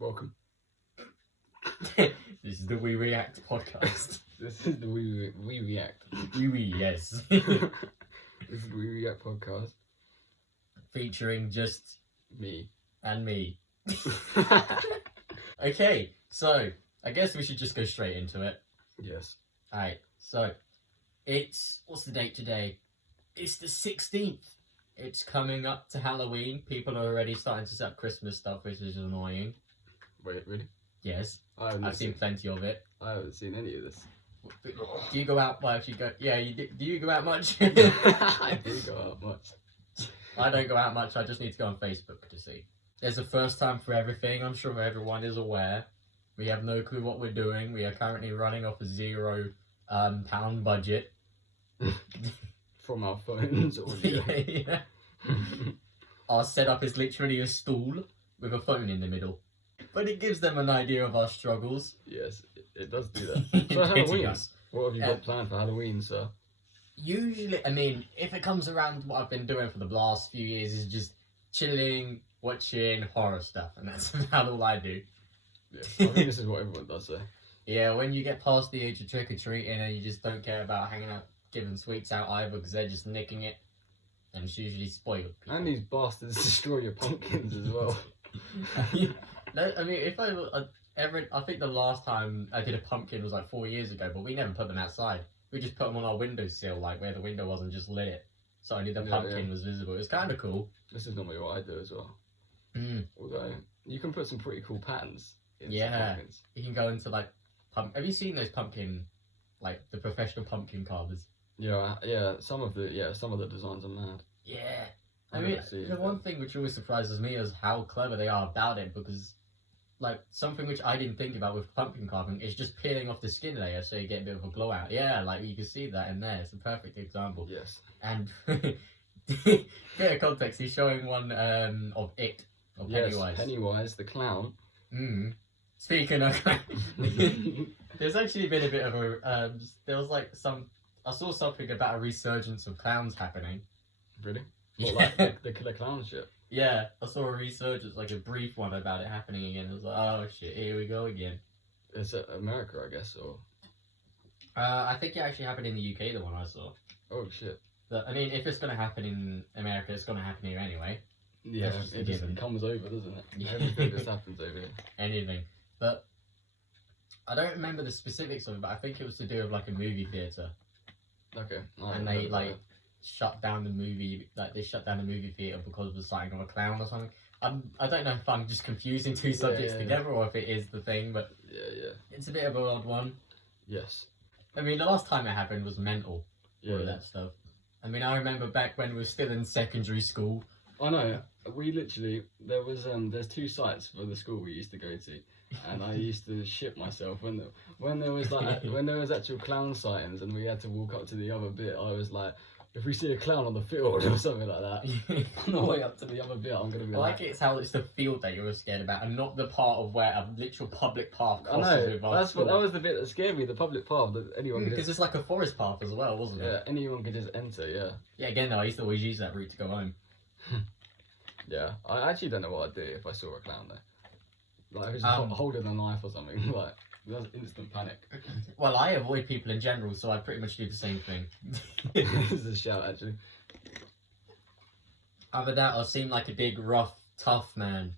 Welcome. This is the We React podcast. This is the We React. Yes. This is the We React podcast. Featuring just Me. and me. Okay, so I guess we should just go straight into it. Yes. Alright, so what's the date today? It's the 16th. It's coming up to Halloween. People are already starting to set up Christmas stuff, which is annoying. Wait, really? Yes, I've seen plenty of it. I haven't seen any of this. Do you go out? Well, if you go, yeah, do you go out much? I do go out much. I don't go out much. I just need to go on Facebook to see. There's a first time for everything. I'm sure everyone is aware. We have no clue what we're doing. We are currently running off a £0 budget. From our phones or Yeah. Our setup is literally a stool with a phone in the middle. But it gives them an idea of our struggles. Yes, it does do that. So Halloween. What have you got planned for Halloween, sir? Usually, I mean, if it comes around, what I've been doing for the last few years is just chilling, watching horror stuff, and that's about all I do. Yeah, I think this is what everyone does, so. Yeah, when you get past the age of trick-or-treating and you just don't care about hanging out, giving sweets out either, because they're just nicking it, and it's usually spoiled people. And these bastards destroy your pumpkins as well. No, I mean, if I think the last time I did a pumpkin was like 4 years ago, but we never put them outside. We just put them on our windowsill, like where the window wasn't just lit, so only the pumpkin was visible. It was kind of cool. This is normally what I do as well. Mm. Although you can put some pretty cool patterns in some Yeah, pumpkins. you can go into like Have you seen those pumpkin, like the professional pumpkin carvers? Yeah. Some of the designs are mad. Yeah. I mean, the one thing which always surprises me is how clever they are about it, because like something which I didn't think about with pumpkin carving is just peeling off the skin layer so you get a bit of a glow out. Yeah, like you can see that in there. It's a perfect example. Yes. And bit of context, he's showing one of it, or Pennywise. Yes, Pennywise the clown. Speaking of there's actually been a bit of a there was like I saw something about a resurgence of clowns happening. Really? Yeah. What, like the killer clown shit? Yeah, I saw a resurgence, like a brief one about it happening again. I was like, oh shit, here we go again. It's America, I guess, or? I think it actually happened in the UK, the one I saw. Oh shit. But, I mean, if it's going to happen in America, it's going to happen here anyway. Yeah, it just comes over, doesn't it? Yeah. Everything just happens over here. Anything. But I don't remember the specifics of it, but I think it was to do with like a movie theatre. Okay. And they like shut down the movie, like they shut down the movie theatre because of the sighting of a clown or something. I don't know if I'm just confusing two subjects together or if it is the thing, but yeah. It's a bit of an odd one. Yes. I mean, the last time it happened was mental. Yeah. All that stuff. I mean, I remember back when we were still in secondary school. I know. We literally there's two sites for the school we used to go to, and I used to shit myself when there was like when there was actual clown sightings and we had to walk up to the other bit. I was like, if we see a clown on the field or something like that, on the way up to the other bit, I'm gonna be like it's how it's the field that you were scared about, and not the part of where a literal public path crosses. I know. With our school. That was the bit that scared me. The public path that anyone because it's like a forest path as well, wasn't it? Yeah, anyone could just enter. Yeah. Yeah. Again, though, I used to always use that route to go home. Yeah, I actually don't know what I'd do if I saw a clown there. Like, if it's just holding a knife or something, like, that's instant panic. Well, I avoid people in general, so I pretty much do the same thing. This is a shout, actually. Either that or seem like a big, rough, tough man.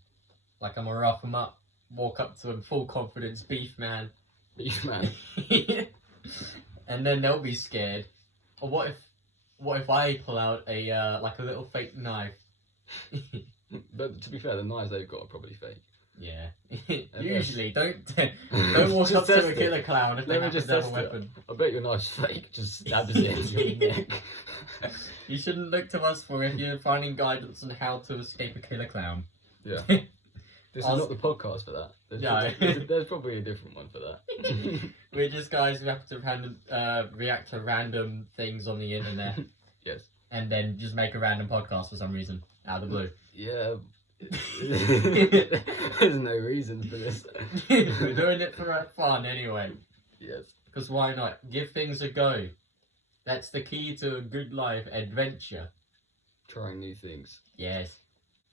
Like I'm a rough him up, walk up to him, full confidence, beef man. Beef man. And then they'll be scared. Or what if I pull out a like a little fake knife? But to be fair, the knives they've got are probably fake. Yeah. Usually, don't walk up to a killer clown if they happen to have a weapon. I bet your knife's fake, just stabs it into your neck. You shouldn't look to us for if you're finding guidance on how to escape a killer clown. Yeah. This is not the podcast for that. There's probably a different one for that. We're just guys who have to react to random things on the internet. Yes. And then just make a random podcast for some reason, out of the blue. Yeah. There's no reason for this. We're doing it for fun anyway. Yes. Because why not? Give things a go. That's the key to a good life, adventure. Trying new things. Yes.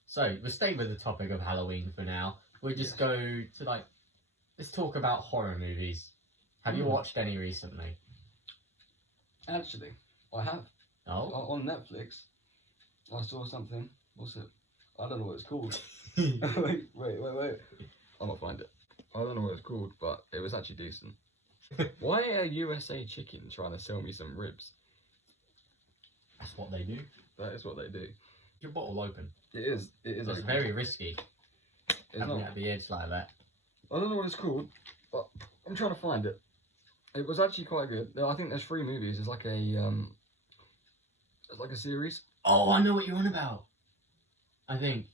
So, we'll stay with the topic of Halloween for now. we just go to like, let's talk about horror movies. Have you watched any recently? Actually, I have. Oh? On Netflix, I saw something. What's it? I don't know what it's called. wait. I'm gonna find it. I don't know what it's called, but it was actually decent. Why are USA Chicken trying to sell me some ribs? That's what they do. That is what they do. Your bottle open. It is. It's very risky. It's Having not. it at the edge like that. I don't know what it's called, but I'm trying to find it. It was actually quite good. I think there's 3 movies. It's like a series. Oh, I know what you're on about. I think.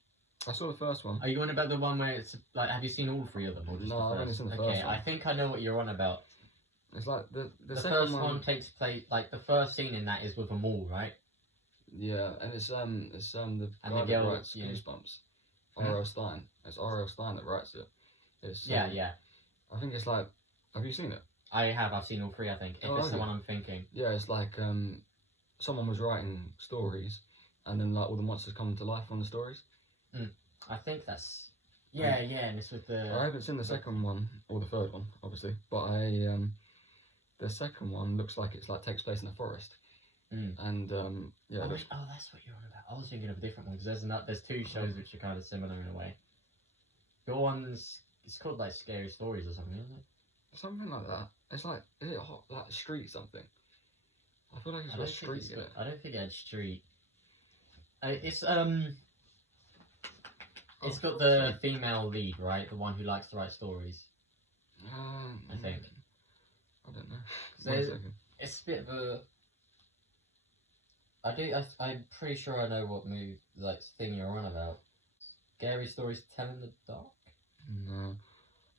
I saw the first one. Are you on about the one where it's like? Have you seen all 3 of them? Or just No, the I've first? only seen the Okay, first one. I think I know what you're on about. It's like the The second first one takes place like the first scene in that is with a mall, right? Yeah, and it's the And guy the that girl, writes yeah. Goosebumps. R.L. Stein. It's R.L. Stein that writes it. It's Yeah. I think it's like. Have you seen it? I have. I've seen all 3. I think. If it's the one I'm thinking. Yeah, it's like someone was writing stories, and then like all the monsters come to life from the stories. I think that's. Yeah, and it's with the. I haven't seen the second one or the third one, obviously, but the second one looks like it's like takes place in a forest, and yeah. Oh, that's what you're on about. I was thinking of a different one because there's 2 shows which are kind of similar in a way. Your one's it's called like Scary Stories or something, isn't it? Something like that. It's like is it hot like street something? I feel like it's got street in it. I don't think it had street. It's got the female lead, right? The one who likes to write stories. I think. I don't know. So 1 second. it's a bit of a. I'm pretty sure I know what movie thing you're on about. Scary Stories to Tell in the Dark. No,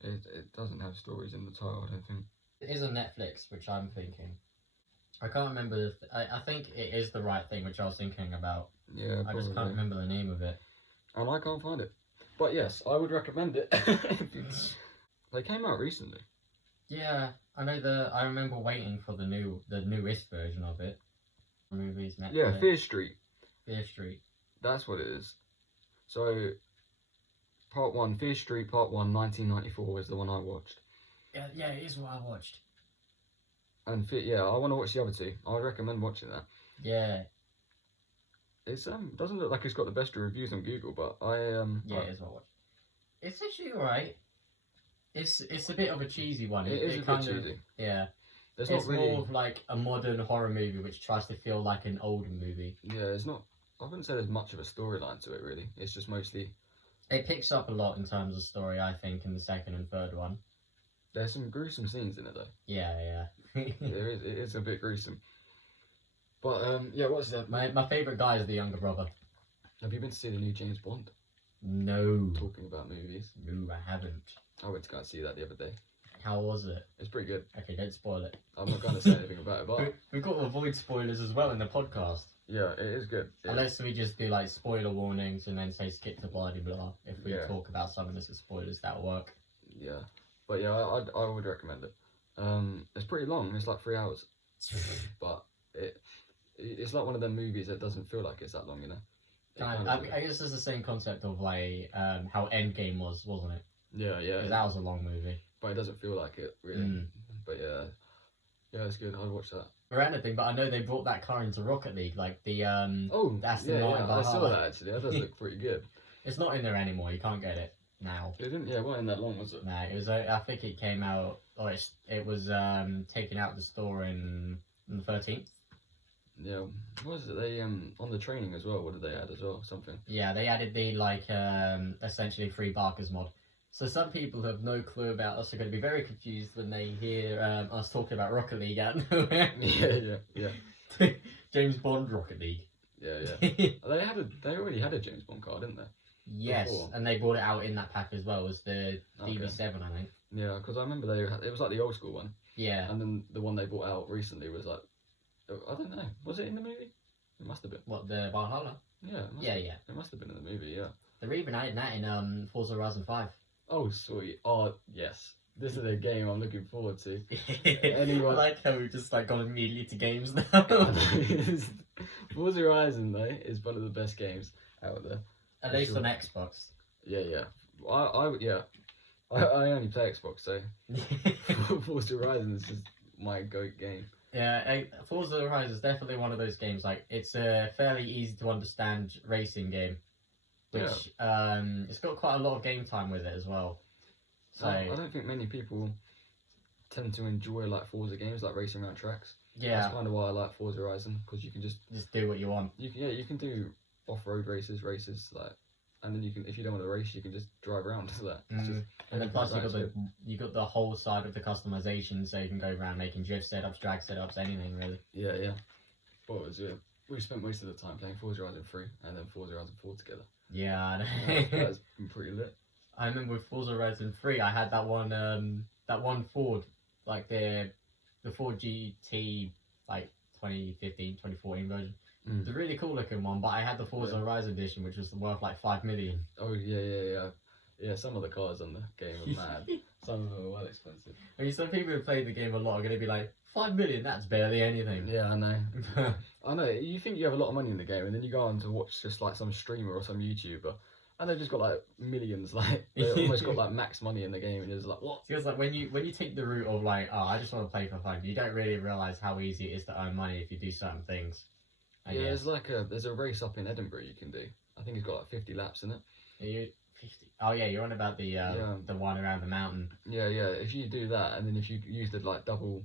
it doesn't have stories in the title. I don't think. It is on Netflix, which I'm thinking. I can't remember. I think it is The Right Thing, which I was thinking about. Yeah, I just can't remember the name of it. And I can't find it. But yes, I would recommend it. They came out recently. Yeah, I know I remember waiting for the newest version of it. Movies, Netflix. Yeah, Fear Street. Fear Street. That's what it is. So, Part 1, Fear Street, Part 1, 1994 is the one I watched. Yeah, it is what I watched. And yeah, I want to watch the other 2. I would recommend watching that. Yeah. It's doesn't look like it's got the best reviews on Google, but yeah, it is what I watched. It's actually alright. It's a bit of a cheesy one. It is a bit cheesy. Yeah. It's not really more of like a modern horror movie which tries to feel like an older movie. Yeah, it's not. I wouldn't say there's much of a storyline to it really. It's just mostly. It picks up a lot in terms of story, I think, in the second and third one. There's some gruesome scenes in it though. Yeah. It is a bit gruesome. But yeah, what's that? My favourite guy is the younger brother. Have you been to see the new James Bond? No. Talking about movies. No, I haven't. I went to go and see that the other day. How was it? It's pretty good. Okay, don't spoil it. I'm not going to say anything about it, but We've got to avoid spoilers as well in the podcast. yeah, it is good. Unless we just do like spoiler warnings and then say skip to blah blah blah. If we Yeah. talk about something that's with spoilers, that'll work. Yeah, but yeah, I would recommend it. It's pretty long. It's like 3 hours, but it's like one of them movies that doesn't feel like it's that long, you know. I guess it's the same concept of like how Endgame was, wasn't it? Yeah. Because that was a long movie. But it doesn't feel like it really. But yeah, it's good. I'd watch that. Or anything, but I know they brought that car into Rocket League, like the that's the yeah, night I saw Valhalla. that actually. That does look pretty good. It's not in there anymore. You can't get it now. It didn't. Yeah, it wasn't that long, was it? No, it was. I think it came out, or it was taken out of the store on the 13th. Yeah. What was it? They on the training as well. What did they add as well? Something. Yeah, they added the essentially free Barker's mod. So some people who have no clue about us are going to be very confused when they hear us talking about Rocket League out of nowhere. Yeah. James Bond Rocket League. Yeah. They already had a James Bond card, didn't they? Yes, Before. And they brought it out in that pack as well as the DB7, I think. Yeah, because I remember it was like the old school one. Yeah. And then the one they brought out recently was like, I don't know, was it in the movie? It must have been. What, the Valhalla? Yeah. It must have been in the movie. Yeah. They're even adding that in Forza Horizon 5. Oh sweet! Oh yes, this is a game I'm looking forward to. Anyone? I like how we just like gone immediately to games now. Forza Horizon though is one of the best games out there. At least on Xbox. Yeah. I only play Xbox, so Forza Horizon is just my goat game. Yeah, Forza Horizon is definitely one of those games. Like, it's a fairly easy to understand racing game, which it's got quite a lot of game time with it as well. So I don't think many people tend to enjoy like Forza games, like racing around tracks. yeah, That's kind of why I like Forza Horizon, because you can just do what you want. you can do off-road races like, and then you can, if you don't want to race, you can just drive around to that. It's just, and then plus you got the whole side of the customization, so you can go around making drift setups, drag setups, anything really. Yeah. Well, we spent most of the time playing Forza Horizon 3 and then Forza Horizon 4 together. Yeah, That's been pretty lit. I remember with Forza Horizon 3, I had that one Ford, like the Ford GT, like 2015, 2014 version. It's a really cool looking one, but I had the Forza Horizon edition, which was worth like 5 million. Oh yeah. Some of the cars on the game are mad. Some of them are well expensive. I mean, some people who played the game a lot are going to be like, 5 million, that's barely anything. Yeah, I know. I know. You think you have a lot of money in the game, and then you go on to watch just like some streamer or some YouTuber, and they've just got like millions. Like they almost got like max money in the game, and it's like what? Feels like when you take the route of like, oh, I just want to play for fun, you don't really realize how easy it is to earn money if you do certain things. There's a race up in Edinburgh you can do. I think it's got like 50 laps in it. Are you 50? Oh yeah, you're on about the one around the mountain. Yeah. If you do that, and then if you use the like double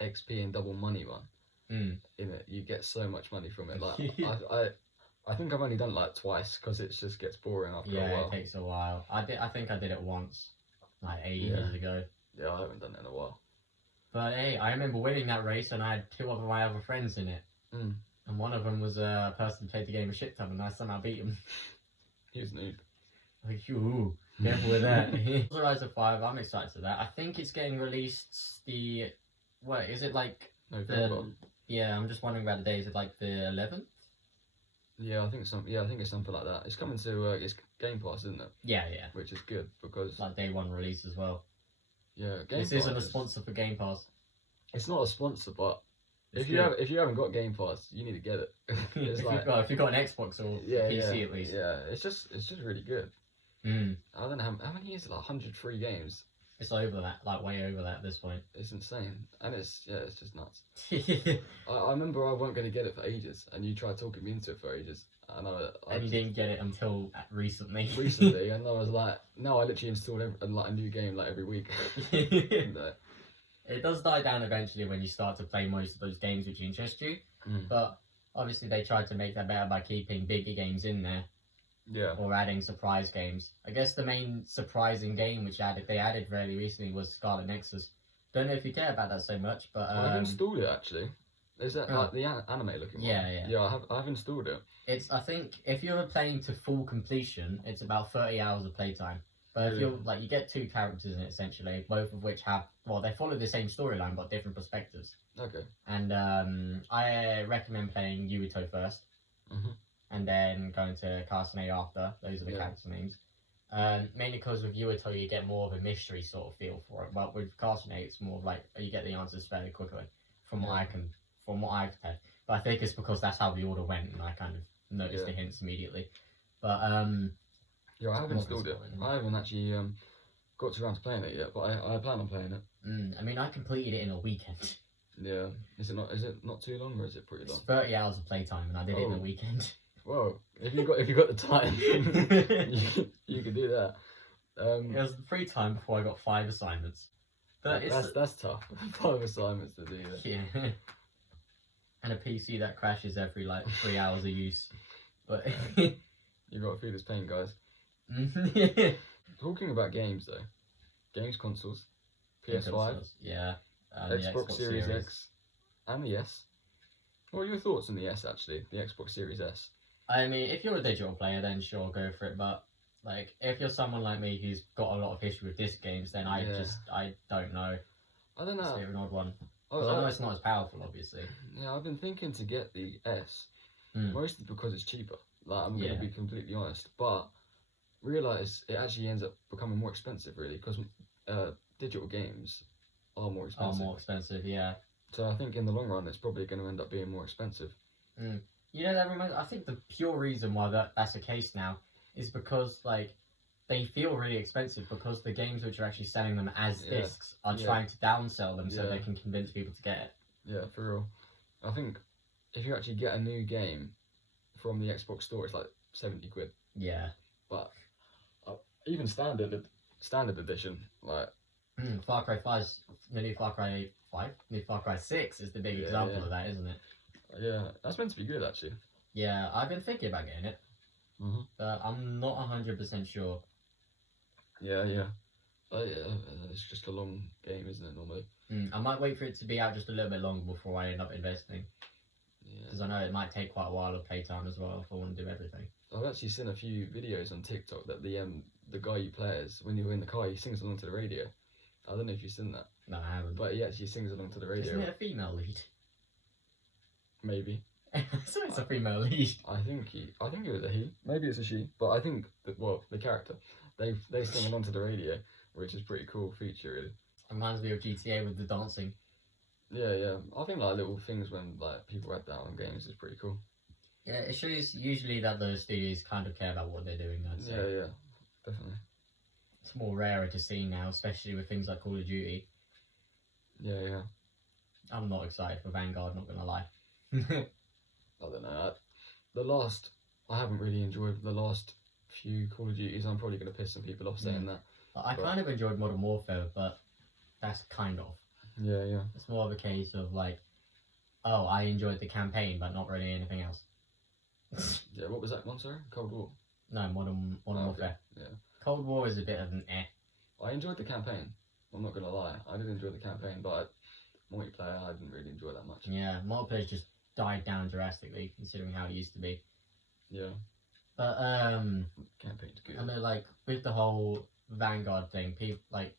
XP and double money one in it, you get so much money from it. Like I think I've only done it like twice because it just gets boring after a while. Yeah, it takes a while. I think I did it once, like 8 years ago. Yeah, I haven't done it in a while. But hey, I remember winning that race, and I had two of my other friends in it. And one of them was a person who played the game a shit ton, and I somehow beat him. He was noob. Like, ooh, careful with that. Forza Horizon 5, I'm excited for that. I think it's getting released what, is it like... November. Yeah, I'm just wondering about the day. Is it like the 11th? Yeah, I think it's something like that. It's coming to it's Game Pass, isn't it? Yeah. Which is good because like day one release as well. Yeah, Game This Pass isn't a sponsor for Game Pass. It's not a sponsor, but if good. you haven't got Game Pass, you need to get it. If you've got an Xbox or PC at least. Yeah, it's just really good. I don't know how many is it, like 103 games. It's over that, like way over that at this point. It's insane, and it's just nuts. I remember I wasn't going to get it for ages, and you tried talking me into it for ages, and and you didn't get it until recently. And I was like, no, I literally installed like a new game like every week. It does die down eventually when you start to play most of those games which interest you, but obviously they tried to make that better by keeping bigger games in there. Yeah. Or adding surprise games. I guess the main surprising game which they added fairly recently was Scarlet Nexus. Don't know if you care about that so much, but I've installed it actually. Is that like the anime looking one? Yeah. Yeah, I've installed it. I think if you're playing to full completion, it's about 30 hours of playtime. But if you're you get two characters in it essentially, both of which they follow the same storyline but different perspectives. Okay. And I recommend playing Yuito first. And then going to Castanet after. Those are the character names. Mainly because with Yuito you get more of a mystery sort of feel for it, but with Castanet it's more of like you get the answers fairly quickly, from what I've had. But I think it's because that's how the order went, and I kind of noticed the hints immediately. But yeah, I haven't installed it. I haven't actually got around to playing it yet, but I plan on playing it. I mean, I completed it in a weekend. Yeah, is it not too long, or is it pretty long? It's 30 hours of playtime, and I did it in a weekend. Well, if you got the time, you can do that. It was free time before I got 5 assignments. But that's tough. 5 assignments to do that. Yeah. And a PC that crashes every like 3 hours of use. But you got to feel this pain, guys. Talking about games though, consoles, PS5, Xbox Series X, and the S. What are your thoughts on the S actually? The Xbox Series S. I mean, if you're a digital player, then sure, go for it. But like, if you're someone like me who's got a lot of history with disc games, then I don't know. I don't know. It's a bit of an odd one. I know it's not as powerful, obviously. Yeah, I've been thinking to get the S, mostly because it's cheaper. Like, I'm going to be completely honest, but realise it actually ends up becoming more expensive, really, because digital games are more expensive. Yeah. So I think in the long run, it's probably going to end up being more expensive. You know, I think the pure reason why that's the case now is because, like, they feel really expensive because the games which are actually selling them as Yeah. discs are Yeah. trying to downsell them so Yeah. they can convince people to get it. Yeah, for real. I think if you actually get a new game from the Xbox store, it's like 70 quid. Yeah. But even standard edition, like Far Cry 5, nearly Far Cry 5, nearly Far Cry 6 is the big example of that, isn't it? yeah, that's meant to be good actually. Yeah, I've been thinking about getting it, but I'm not 100% sure. Yeah. It's just a long game, isn't it, normally? I might wait for it to be out just a little bit longer before I end up investing. Because I know it might take quite a while of playtime as well if I want to do everything. I've actually seen a few videos on TikTok that the guy you play as, when you're in the car, he sings along to the radio. I don't know if you've seen that. No, I haven't. But he actually sings along to the radio. Isn't it a female lead? Maybe. So it's a female lead. I think it was a he. Maybe it's a she. But I think that, well, the character, they sing along to the radio, which is a pretty cool feature, really. Reminds me of GTA with the dancing. Yeah. I think like little things when like people add that on games is pretty cool. Yeah, it shows usually that the studios kind of care about what they're doing, I'd say. Yeah, definitely. It's more rarer to see now, especially with things like Call of Duty. Yeah. I'm not excited for Vanguard, not gonna lie. I don't know. I haven't really enjoyed the last few Call of Duties. I'm probably going to piss some people off saying that. I kind of enjoyed Modern Warfare, but that's kind of. Yeah. It's more of a case of like, oh, I enjoyed the campaign, but not really anything else. Yeah, what was that one, sorry? Cold War? No, Modern Warfare. Yeah. Cold War is a bit of an eh. I enjoyed the campaign. I'm not going to lie. I did enjoy the campaign, but multiplayer, I didn't really enjoy that much. Yeah, multiplayer just died down drastically, considering how it used to be. Yeah. But, campaign's good. I know, like, with the whole Vanguard thing, people, like,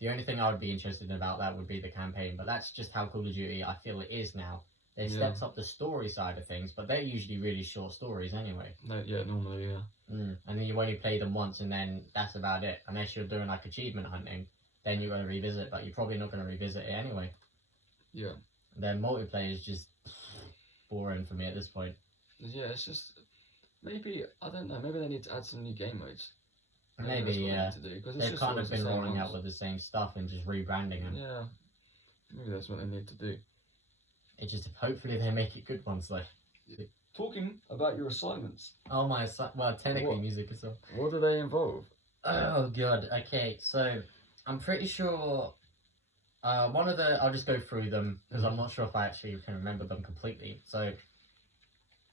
the only thing I would be interested in about that would be the campaign, but that's just how Call of Duty I feel it is now. They stepped up the story side of things, but they're usually really short stories anyway. No, yeah, normally, yeah. And then you only play them once and then that's about it. Unless you're doing like achievement hunting, then you're going to revisit it, but you're probably not going to revisit it anyway. Yeah. Then multiplayer is just boring for me at this point. Yeah, it's just, maybe, I don't know, maybe they need to add some new game modes. Maybe, yeah. They've kind of been rolling out with the same stuff and just rebranding them. Yeah. Maybe that's what they need to do. It just, hopefully they make it good ones though. Talking about your assignments. Oh my, well, technically music as well. What do they involve? Oh god, okay, so I'm pretty sure one of the, I'll just go through them because I'm not sure if I actually can remember them completely. So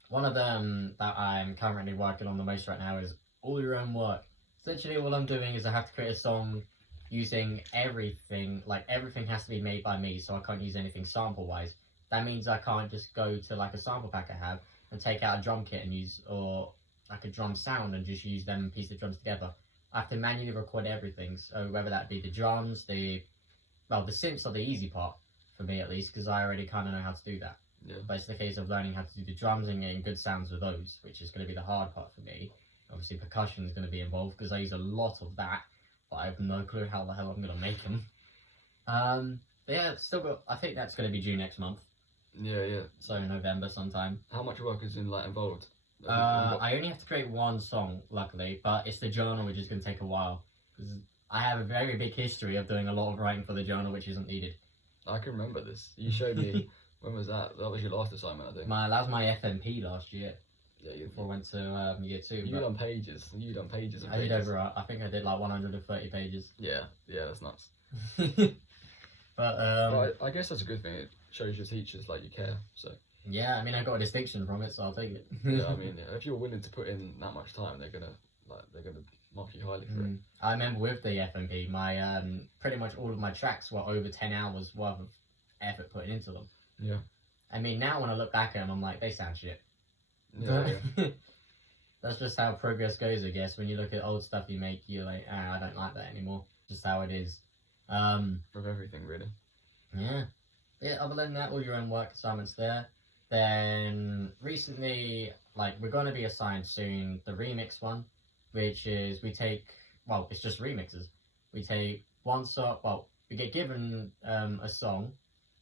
one of them that I'm currently working on the most right now is all your own work. Essentially all I'm doing is I have to create a song using everything, like everything has to be made by me, so I can't use anything sample wise. That means I can't just go to like a sample pack I have and take out a drum kit and use, or like a drum sound and just use them and piece the drums together. I have to manually record everything, so whether that be the drums, the synths are the easy part, for me at least, because I already kind of know how to do that. Yeah. But it's the case of learning how to do the drums and getting good sounds with those, which is going to be the hard part for me. Obviously percussion is going to be involved, because I use a lot of that, but I have no clue how the hell I'm going to make them. But yeah, I think that's going to be due next month. Yeah. So November sometime. How much work is involved? I only have to create one song, luckily, but it's the journal, which is going to take a while. Because I have a very big history of doing a lot of writing for the journal, which isn't needed. I can remember this. You showed me, when was that? That was your last assignment, I think. That was my FMP last year. Yeah, before I went to year 2. You done pages. You done pages and I pages. did over, I think I did like 130 pages. Yeah, that's nuts. But I guess that's a good thing. It shows your teachers like you care. So yeah, I mean I got a distinction from it, so I'll take it. yeah, I mean if you're willing to put in that much time, they're gonna mark you highly for it. I remember with the FMP, my pretty much all of my tracks were over 10 hours worth of effort putting into them. Yeah. I mean now when I look back at them, I'm like, they sound shit. Yeah. That's just how progress goes, I guess. When you look at old stuff you make, you're like, I don't like that anymore. Just how it is. With everything, really. Yeah. Other than that, all your own work assignments there. Then recently, like, we're going to be assigned soon the remix one, which is it's just remixes. We take one song, we get given a song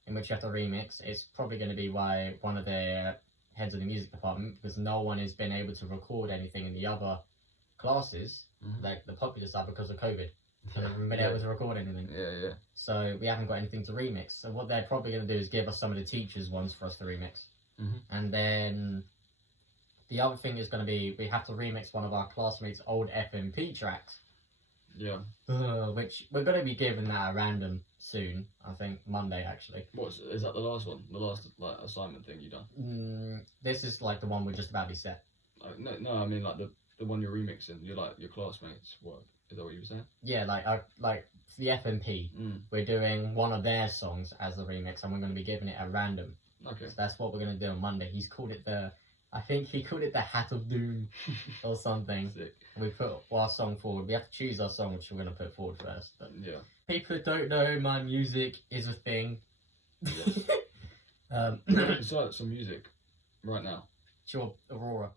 in which you have to remix. It's probably going to be by one of the heads of the music department, because no one has been able to record anything in the other classes, like the popular stuff, because of COVID. And I haven't been able to record anything. Yeah. So we haven't got anything to remix. So what they're probably going to do is give us some of the teachers' ones for us to remix. And then the other thing is going to be we have to remix one of our classmates' old FMP tracks. Yeah. Which we're going to be giving that at random soon. I think Monday actually. Is that the last one? The last like assignment thing you done? This is like the one we're just about to be set. No, I mean like the one you're remixing. You're like your classmates' work. Is that what you were saying? Yeah, like for the FMP, we're doing one of their songs as the remix, and we're going to be giving it at random. Okay. So that's what we're going to do on Monday. I think he called it the Hat of Doom or something. Sick. We put our song forward. We have to choose our song, which we're going to put forward first. But yeah. People that don't know, my music is a thing. Yes. Start some music right now. Sure, Aurora.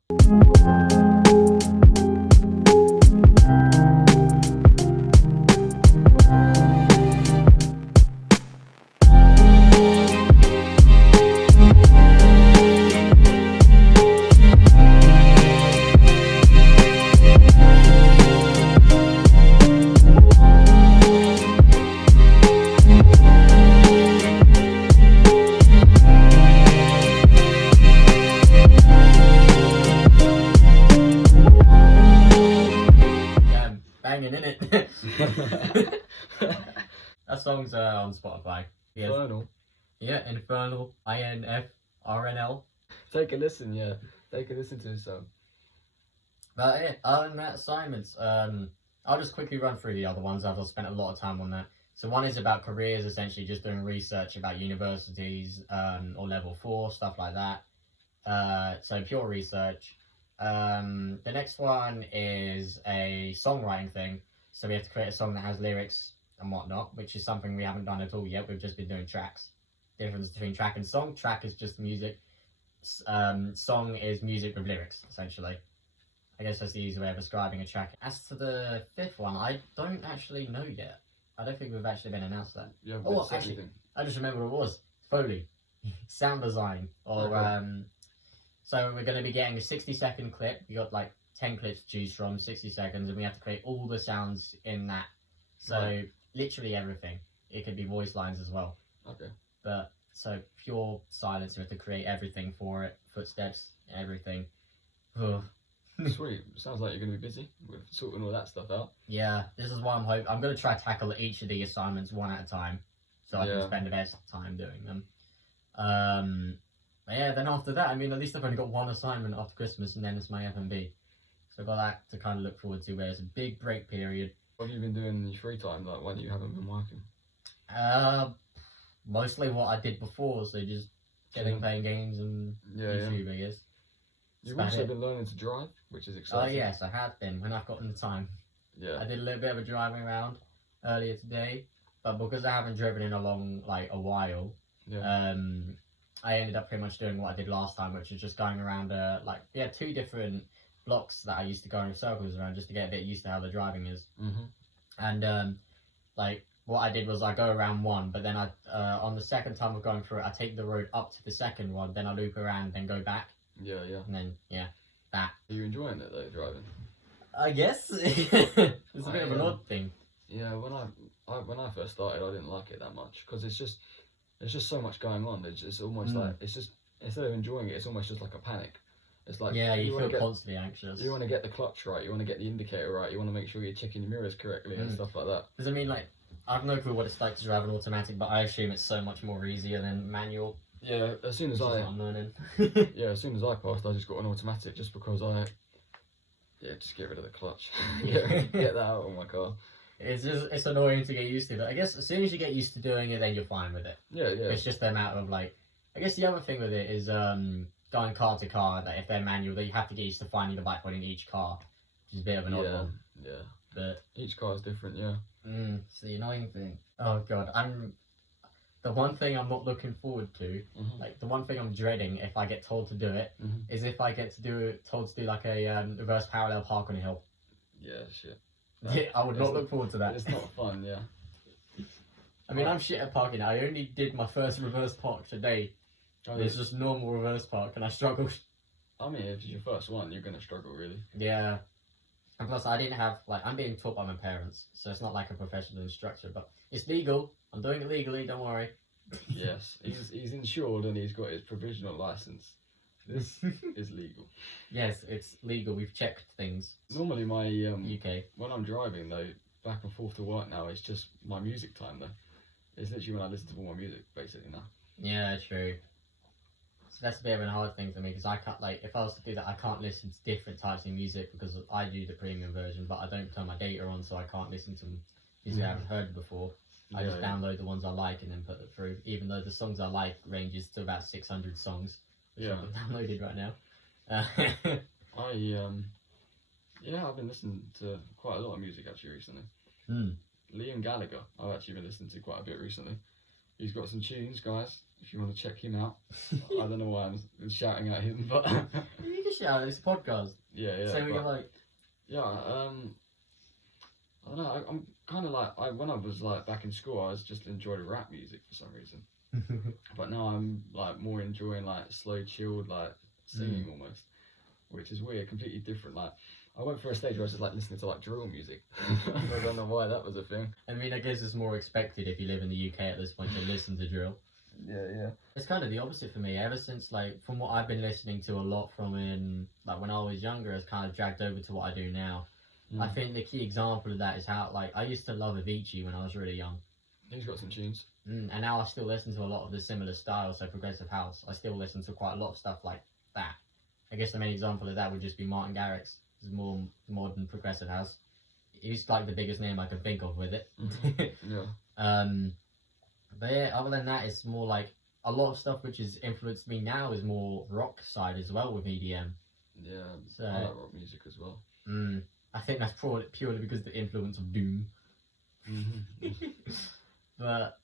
That song's on Spotify. Infernal. Yeah, Infernal. INFRNL. Take a listen, yeah. Take a listen to the song. But yeah, other than that, assignments. I'll just quickly run through the other ones. I've spent a lot of time on that. So one is about careers, essentially just doing research about universities or level 4, stuff like that. So pure research. The next one is a songwriting thing. So we have to create a song that has lyrics and whatnot, which is something we haven't done at all yet. We've just been doing tracks. Difference between track and song. Track is just music. Song is music with lyrics, essentially. I guess that's the easy way of describing a track. As to the 5th one, I don't actually know yet. I don't think we've actually been announced that. Yeah, actually, I just remember what it was. Foley. Sound design. Or so we're going to be getting a 60-second clip. We got like 10 clips to choose from, 60 seconds, and we have to create all the sounds in that. So literally everything. It could be voice lines as well. Okay. But so pure silence. We have to create everything for it. Footsteps, everything. Sweet. Sounds like you're going to be busy with sorting all that stuff out. Yeah, this is what I'm hoping. I'm going to try to tackle each of the assignments one at a time, so I can spend the best time doing them. Yeah, then after that, I mean, at least I've only got one assignment after Christmas, and then it's my FMB. So I've got that to kind of look forward to, where it's a big break period. What have you been doing in your free time, like when you haven't been working? Mostly what I did before, so just playing games and YouTube, I guess. You've also been learning to drive, which is exciting. Oh yes, I have been, when I've gotten the time. Yeah. I did a little bit of a driving around earlier today, but because I haven't driven in a while, I ended up pretty much doing what I did last time, which is just going around 2 different blocks that I used to go in circles around just to get a bit used to how the driving is. And what I did was I go around one, but then on the second time of going through it, I take the road up to the second one, then I loop around, then go back. Yeah. And then that. Are you enjoying it though, driving? I guess it's a bit of an odd thing. Yeah, when I first started, I didn't like it that much because it's just so much going on. It's almost like it's just, instead of enjoying it, it's almost just like a panic. It's like you feel constantly anxious. You want to get the clutch right. You want to get the indicator right. You want to make sure you're checking your mirrors correctly and stuff like that. Because I mean, I have no clue what it's like to drive an automatic, but I assume it's so much more easier than manual. Yeah, as soon as I'm learning. as soon as I passed, I just got an automatic just because just get rid of the clutch. get that out of my car. It's annoying to get used to, but I guess as soon as you get used to doing it, then you're fine with it. Yeah. It's just a matter of I guess the other thing with it is going car to car, that if they're manual, that you have to get used to finding the bike point in each car, which is a bit of an odd one. Yeah. But each car is different, yeah. It's the annoying thing. Oh god, the one thing I'm not looking forward to, the one thing I'm dreading if I get told to do it, is if I get told to do a reverse parallel park on a hill. Yeah, shit. I would not look forward to that. It's not fun, yeah. I mean, I'm shit at parking. I only did my first reverse park today. It's just normal reverse park, and I struggled. I mean, if it's your first one, you're going to struggle, really. Yeah. And plus, I didn't have, like, I'm being taught by my parents, so it's not like a professional instructor, but it's legal. I'm doing it legally, don't worry. Yes, he's insured and he's got his provisional license. This is legal. Yes, it's legal. We've checked things. Normally, my UK. when I'm driving though, back and forth to work now, it's just my music time though. It's literally when I listen to all my music basically now. Yeah, true. So that's a bit of a hard thing for me because I can't, like, if I was to do that, I can't listen to different types of music because I do the premium version, but I don't turn my data on, so I can't listen to music I haven't heard before. I just download the ones I like and then put it through, even though the songs I like ranges to about 600 songs, which I've downloaded right now. I've been listening to quite a lot of music actually recently. Mm. Liam Gallagher, I've actually been listening to quite a bit recently. He's got some tunes, guys, if you want to check him out. I don't know why I'm shouting at him, but... You can shout, it's a podcast. Yeah. So we can, like... Yeah, I don't know, I'm kind of like... when I was like back in school, I was just enjoying rap music for some reason. But now I'm like more enjoying like slow, chilled, like singing almost, which is weird, completely different. Like I went for a stage where I was just like listening to like drill music. I don't know why that was a thing. I mean, I guess it's more expected if you live in the UK at this point to listen to drill. Yeah. It's kind of the opposite for me. Ever since, like, from what I've been listening to a lot from in, like, when I was younger, it's kind of dragged over to what I do now. I think the key example of that is how, like, I used to love Avicii when I was really young. He's got some tunes. And now I still listen to a lot of the similar styles, so progressive house. I still listen to quite a lot of stuff like that. I guess the main example of that would just be Martin Garrix. He's more modern progressive house. He's like the biggest name I can think of with it. But yeah, other than that, it's more like a lot of stuff which has influenced me now is more rock side as well with EDM. Yeah, so, I like rock music as well. I think that's purely because of the influence of Doom. But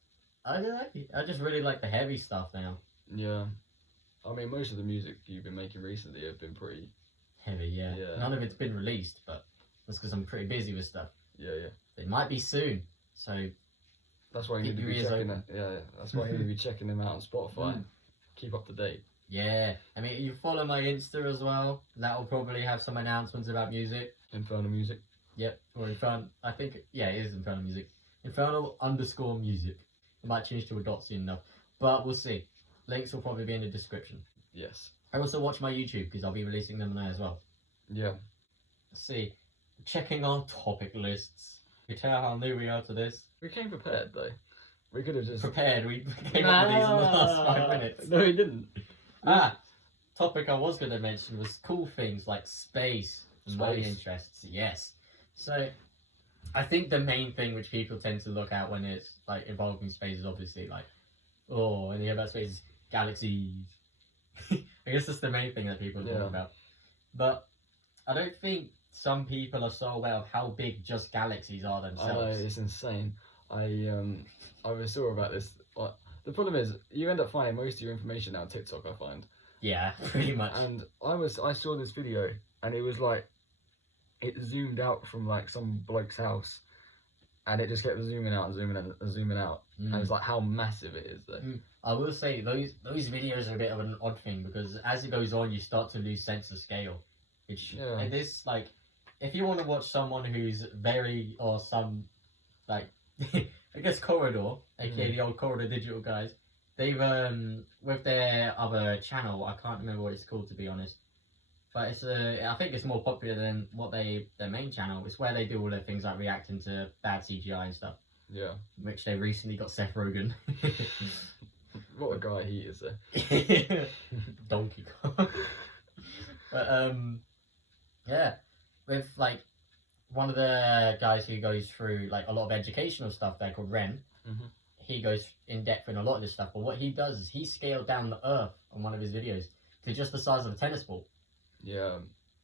I don't know. I just really like the heavy stuff now. Yeah. I mean, most of the music you've been making recently have been pretty... heavy, yeah. None of it's been released, but that's because I'm pretty busy with stuff. Yeah. It might be soon, so... That's why you need to be checking it. Yeah, that's why you need to be checking them out on Spotify. Keep up to date. Yeah. I mean, you follow my Insta as well. That'll probably have some announcements about music. Infernal Music. Yep. Or Infernal... I think... Yeah, it is Infernal Music. Infernal_music. It might change to a dot soon enough. But we'll see. Links will probably be in the description. Yes. I also watch my YouTube because I'll be releasing them there as well. Yeah. Let's see. Checking our topic lists. You tell how new we are to this. We came prepared though. We could have just... Prepared. We came up with these in the last 5 minutes. No, we didn't. Topic I was going to mention was cool things like space. My interests. Yes. So... I think the main thing which people tend to look at when it's like involving space is obviously like, and you hear about space is galaxies. I guess that's the main thing that people are talking about. But I don't think some people are so aware of how big just galaxies are themselves. It's insane. I saw about this. The problem is you end up finding most of your information on TikTok. I find. Yeah, pretty much. And I saw this video and it was like. It zoomed out from like some bloke's house, and it just kept zooming out and zooming out and zooming out. And it's like how massive it is, though. I will say those videos are a bit of an odd thing because as it goes on, you start to lose sense of scale. Which it is like, if you want to watch someone who's very or some like, I guess Corridor, aka the old Corridor Digital guys, they've with their other channel, I can't remember what it's called to be honest. But it's I think it's more popular than what their main channel. It's where they do all their things like reacting to bad CGI and stuff. Yeah. Which they recently got Seth Rogen. What a guy he is there. Donkey Kong. But yeah, with like one of the guys who goes through like a lot of educational stuff there called Ren. He goes in depth in a lot of this stuff. But what he does is he scaled down the Earth on one of his videos to just the size of a tennis ball. Yeah.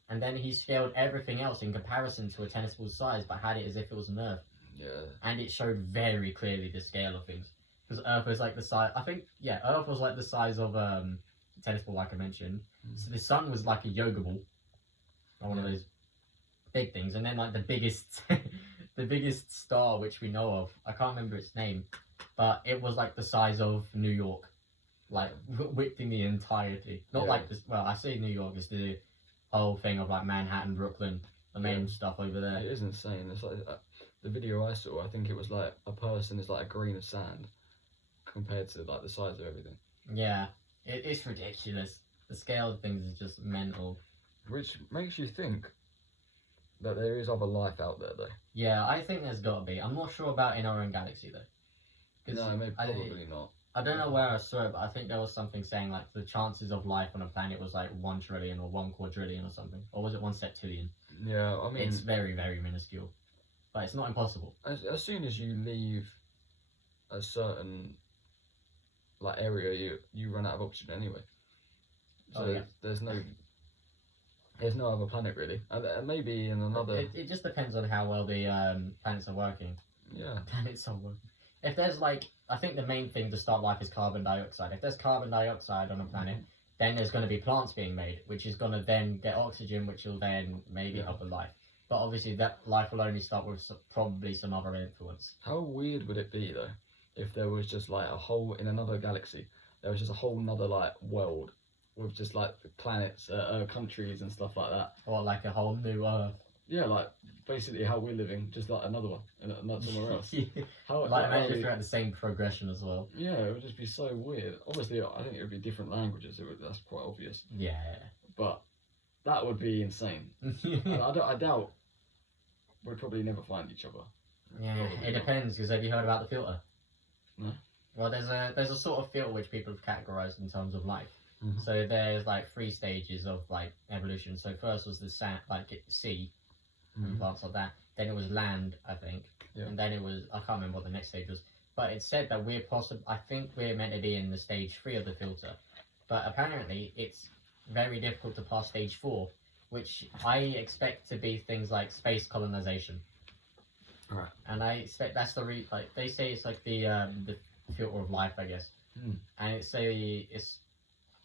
And then he scaled everything else in comparison to a tennis ball's size, but had it as if it was an Earth. Yeah. And it showed very clearly the scale of things. Because Earth was like the size... I think, Earth was like the size of a tennis ball, like I mentioned. So the sun was like a yoga ball. Or one of those big things. And then like the biggest... the biggest star which we know of, I can't remember its name, but it was like the size of New York. Like, width in the entirety. Not like this... Well, I say New York is the... whole thing of like Manhattan, Brooklyn, the main stuff over there. It is insane. It's like the video I saw. I think it was like a person is like a grain of sand compared to like the size of everything. Yeah, it's ridiculous. The scale of things is just mental. Which makes you think that there is other life out there, though. Yeah, I think there's got to be. I'm not sure about in our own galaxy though. No, maybe probably not. I don't know where I saw it, but I think there was something saying like the chances of life on a planet was like 1 trillion or 1 quadrillion or something, or was it 1 septillion? Yeah, I mean it's very, very minuscule, but it's not impossible. As soon as you leave a certain like area, you run out of oxygen anyway. So there's no other planet really, and maybe in another. It just depends on how well the planets are working. Yeah, planets are working. If there's like, I think the main thing to start life is carbon dioxide. If there's carbon dioxide on a planet, then there's going to be plants being made, which is going to then get oxygen, which will then maybe help with life. But obviously, that life will only start with probably some other influence. How weird would it be though, if there was just like a whole in another galaxy, there was just a whole nother like world with just like planets, countries and stuff like that. Or like a whole new Earth. Yeah, like basically how we're living, just like another one, and not somewhere else. Imagine if you're at the same progression as well. Yeah, it would just be so weird. Obviously, I think it would be different languages. That's quite obvious. Yeah. But that would be insane. I doubt we'd probably never find each other. Yeah, probably it depends. Because have you heard about the filter? No. Well, there's a sort of filter which people have categorized in terms of life. Mm-hmm. So there's like 3 stages of like evolution. So first was the sand, like sea. And plants like that. Then it was land, I think, and then it was, I can't remember what the next stage was. But it said that I think we're meant to be in the stage 3 of the filter. But apparently, it's very difficult to pass stage 4, which I expect to be things like space colonization. Right. And I expect that's like they say it's like the filter of life, I guess. And it's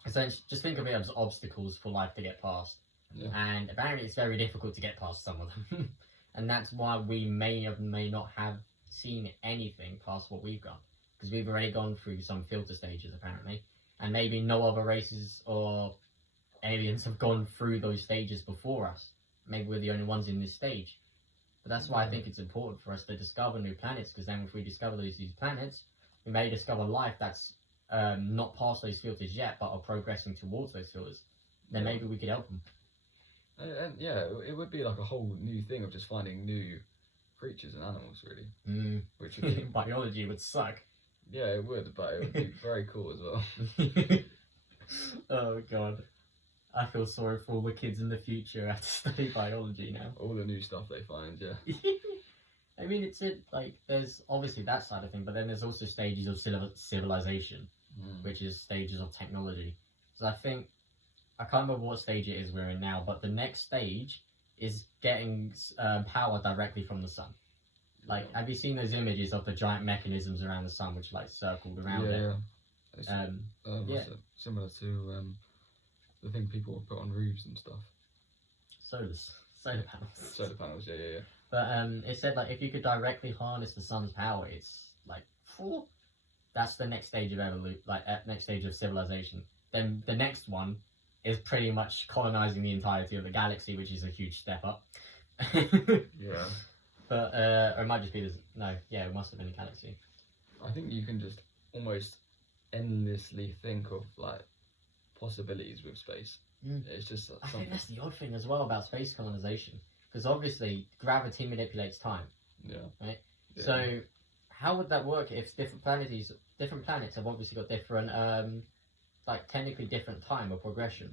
essentially just think of it as obstacles for life to get past. Yeah. And apparently it's very difficult to get past some of them. And that's why we may not have seen anything past what we've got. Because we've already gone through some filter stages, apparently. And maybe no other races or aliens have gone through those stages before us. Maybe we're the only ones in this stage. But that's why I think it's important for us to discover new planets. Because then if we discover these planets, we may discover life that's not past those filters yet, but are progressing towards those filters. Then maybe we could help them. And yeah, it would be like a whole new thing of just finding new creatures and animals, really. Which would be, biology would suck. Yeah, it would, but it would be very cool as well. Oh god, I feel sorry for all the kids in the future who have to study biology now. All the new stuff they find, yeah. I mean, there's obviously that side of thing, but then there's also stages of civilization, which is stages of technology. So I can't remember what stage it is we're in now, but the next stage is getting power directly from the sun. Like, have you seen those images of the giant mechanisms around the sun, which like circled around it? Yeah. Similar to the thing people put on roofs and stuff. Solar panels. Solar panels, yeah. But it said like if you could directly harness the sun's power, it's like that's the next stage of next stage of civilization. Then the next one is pretty much colonizing the entirety of the galaxy, which is a huge step up. Yeah. But or it might just be this. No, yeah, it must have been a galaxy. I think you can just almost endlessly think of like possibilities with space. It's just I think that's the odd thing as well about space colonization, because obviously gravity manipulates time. Yeah. Right. Yeah. So how would that work if different planets have obviously got different like technically different time of progression?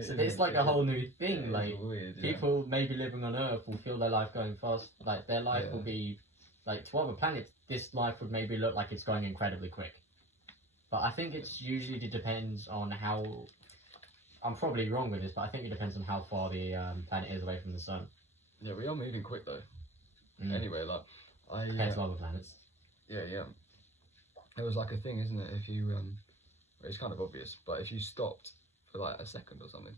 So it's like a whole new thing. Yeah, like weird, people maybe living on Earth will feel their life going fast. Like their life will be like to other planets. This life would maybe look like it's going incredibly quick. But I think it's usually depends on how. I'm probably wrong with this, but I think it depends on how far the planet is away from the sun. Yeah, we are moving quick though. Anyway, like compared to other planets. Yeah. It was like a thing, isn't it? If you it's kind of obvious, but if you stopped for like a second or something,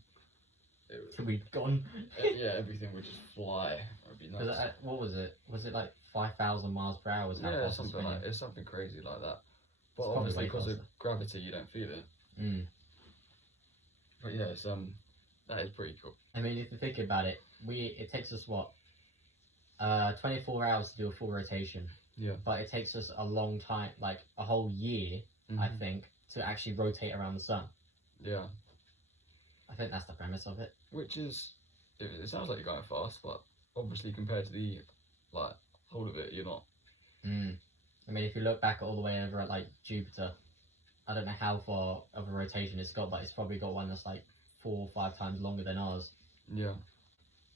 it would be gone. Yeah, everything would just fly. It would be nuts. What was it? Was it like 5,000 miles per hour? Yeah, something like it's something crazy like that. But obviously, because of gravity, you don't feel it. But yeah, That is pretty cool. I mean, if you think about it, it takes us what, 24 hours to do a full rotation. Yeah. But it takes us a long time, like a whole year, I think, to actually rotate around the sun. Yeah. I think that's the premise of it. Which is, it sounds like you're going fast, but obviously compared to the like whole of it, you're not. I mean, if you look back all the way over at like Jupiter, I don't know how far of a rotation it's got, but it's probably got one that's like 4 or 5 times longer than ours. Yeah.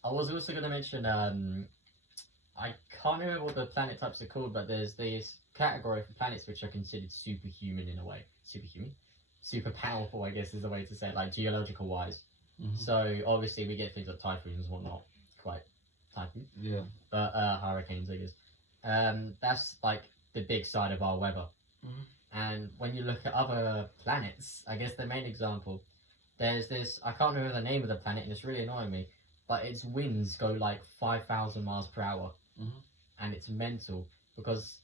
I was also going to mention, I can't remember what the planet types are called, but there's this category for planets which are considered superhuman in a way. Superhuman? Super powerful, I guess is the way to say it, like geological wise. So obviously we get things like typhoons and whatnot. Quite typhoon. Yeah. But hurricanes, I guess. That's like the big side of our weather. And when you look at other planets, I guess the main example, there's this, I can't remember the name of the planet and it's really annoying me, but its winds go like 5,000 miles per hour. And it's mental because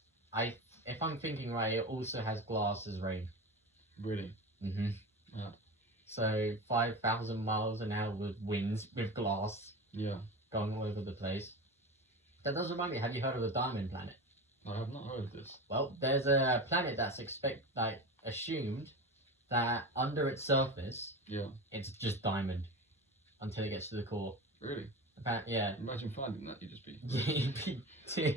if I'm thinking right, it also has glass as rain. Really? Yeah. So 5,000 miles an hour with winds with glass. Yeah. Going all over the place. That does remind me, have you heard of the Diamond Planet? I have not heard of this. Well, there's a planet that's assumed that under its surface, it's just diamond until it gets to the core. Really? Yeah. Imagine finding that, you'd just be.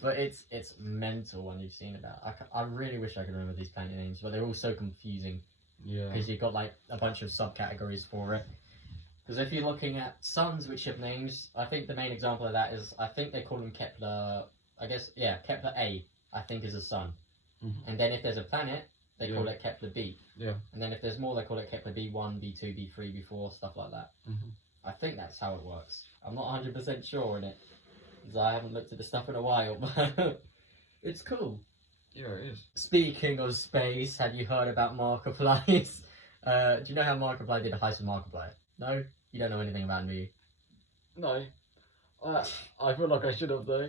But it's mental when you've seen about. I really wish I could remember these planet names, but they're all so confusing. Yeah. Because you've got like a bunch of subcategories for it. Because if you're looking at suns which have names, I think the main example of that is, I think they call them Kepler. I guess, yeah, Kepler A, I think, is a sun. And then if there's a planet, they call it Kepler B. Yeah. And then if there's more, they call it Kepler B1, B2, B3, B4, stuff like that. I think that's how it works. I'm not 100% sure in it, because I haven't looked at the stuff in a while, but it's cool. Yeah, it is. Speaking of space, have you heard about Markiplies? Do you know how Markiplier did a heist with Markiplier? No? You don't know anything about him, do you? No. I feel like I should have, though.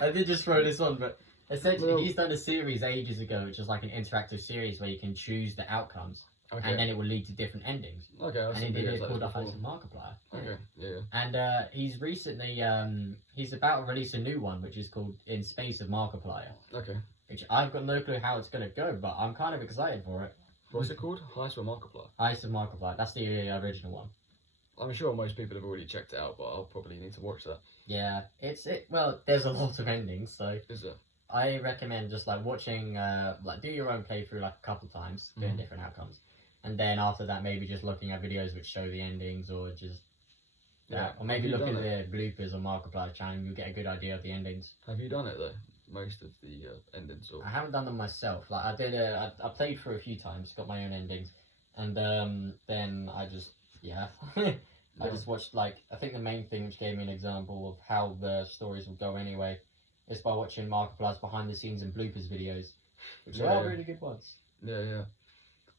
I did just throw this on, but essentially he's done a series ages ago, which is like an interactive series where you can choose the outcomes. Okay. And then it will lead to different endings. Okay, and he did it called a heist with Markiplier. Okay, yeah. And he's recently, he's about to release a new one, which is called In Space of Markiplier. Okay. Which I've got no clue how it's going to go, but I'm kind of excited for it. What's it called? Heist with Markiplier. Heist of Markiplier, that's the original one. I'm sure most people have already checked it out, but I'll probably need to watch that. Yeah, well, there's a lot of endings, so... Is there? I recommend just like watching, do your own playthrough like a couple times, doing different outcomes. And then after that, maybe just looking at videos which show the endings, or just or maybe look at the bloopers on Markiplier's channel, and you'll get a good idea of the endings. Have you done it though? Most of the endings, or I haven't done them myself. Like I played through a few times, got my own endings, and then I just I just watched I think the main thing which gave me an example of how the stories will go anyway is by watching Markiplier's behind the scenes and bloopers videos, which are really good ones. Yeah.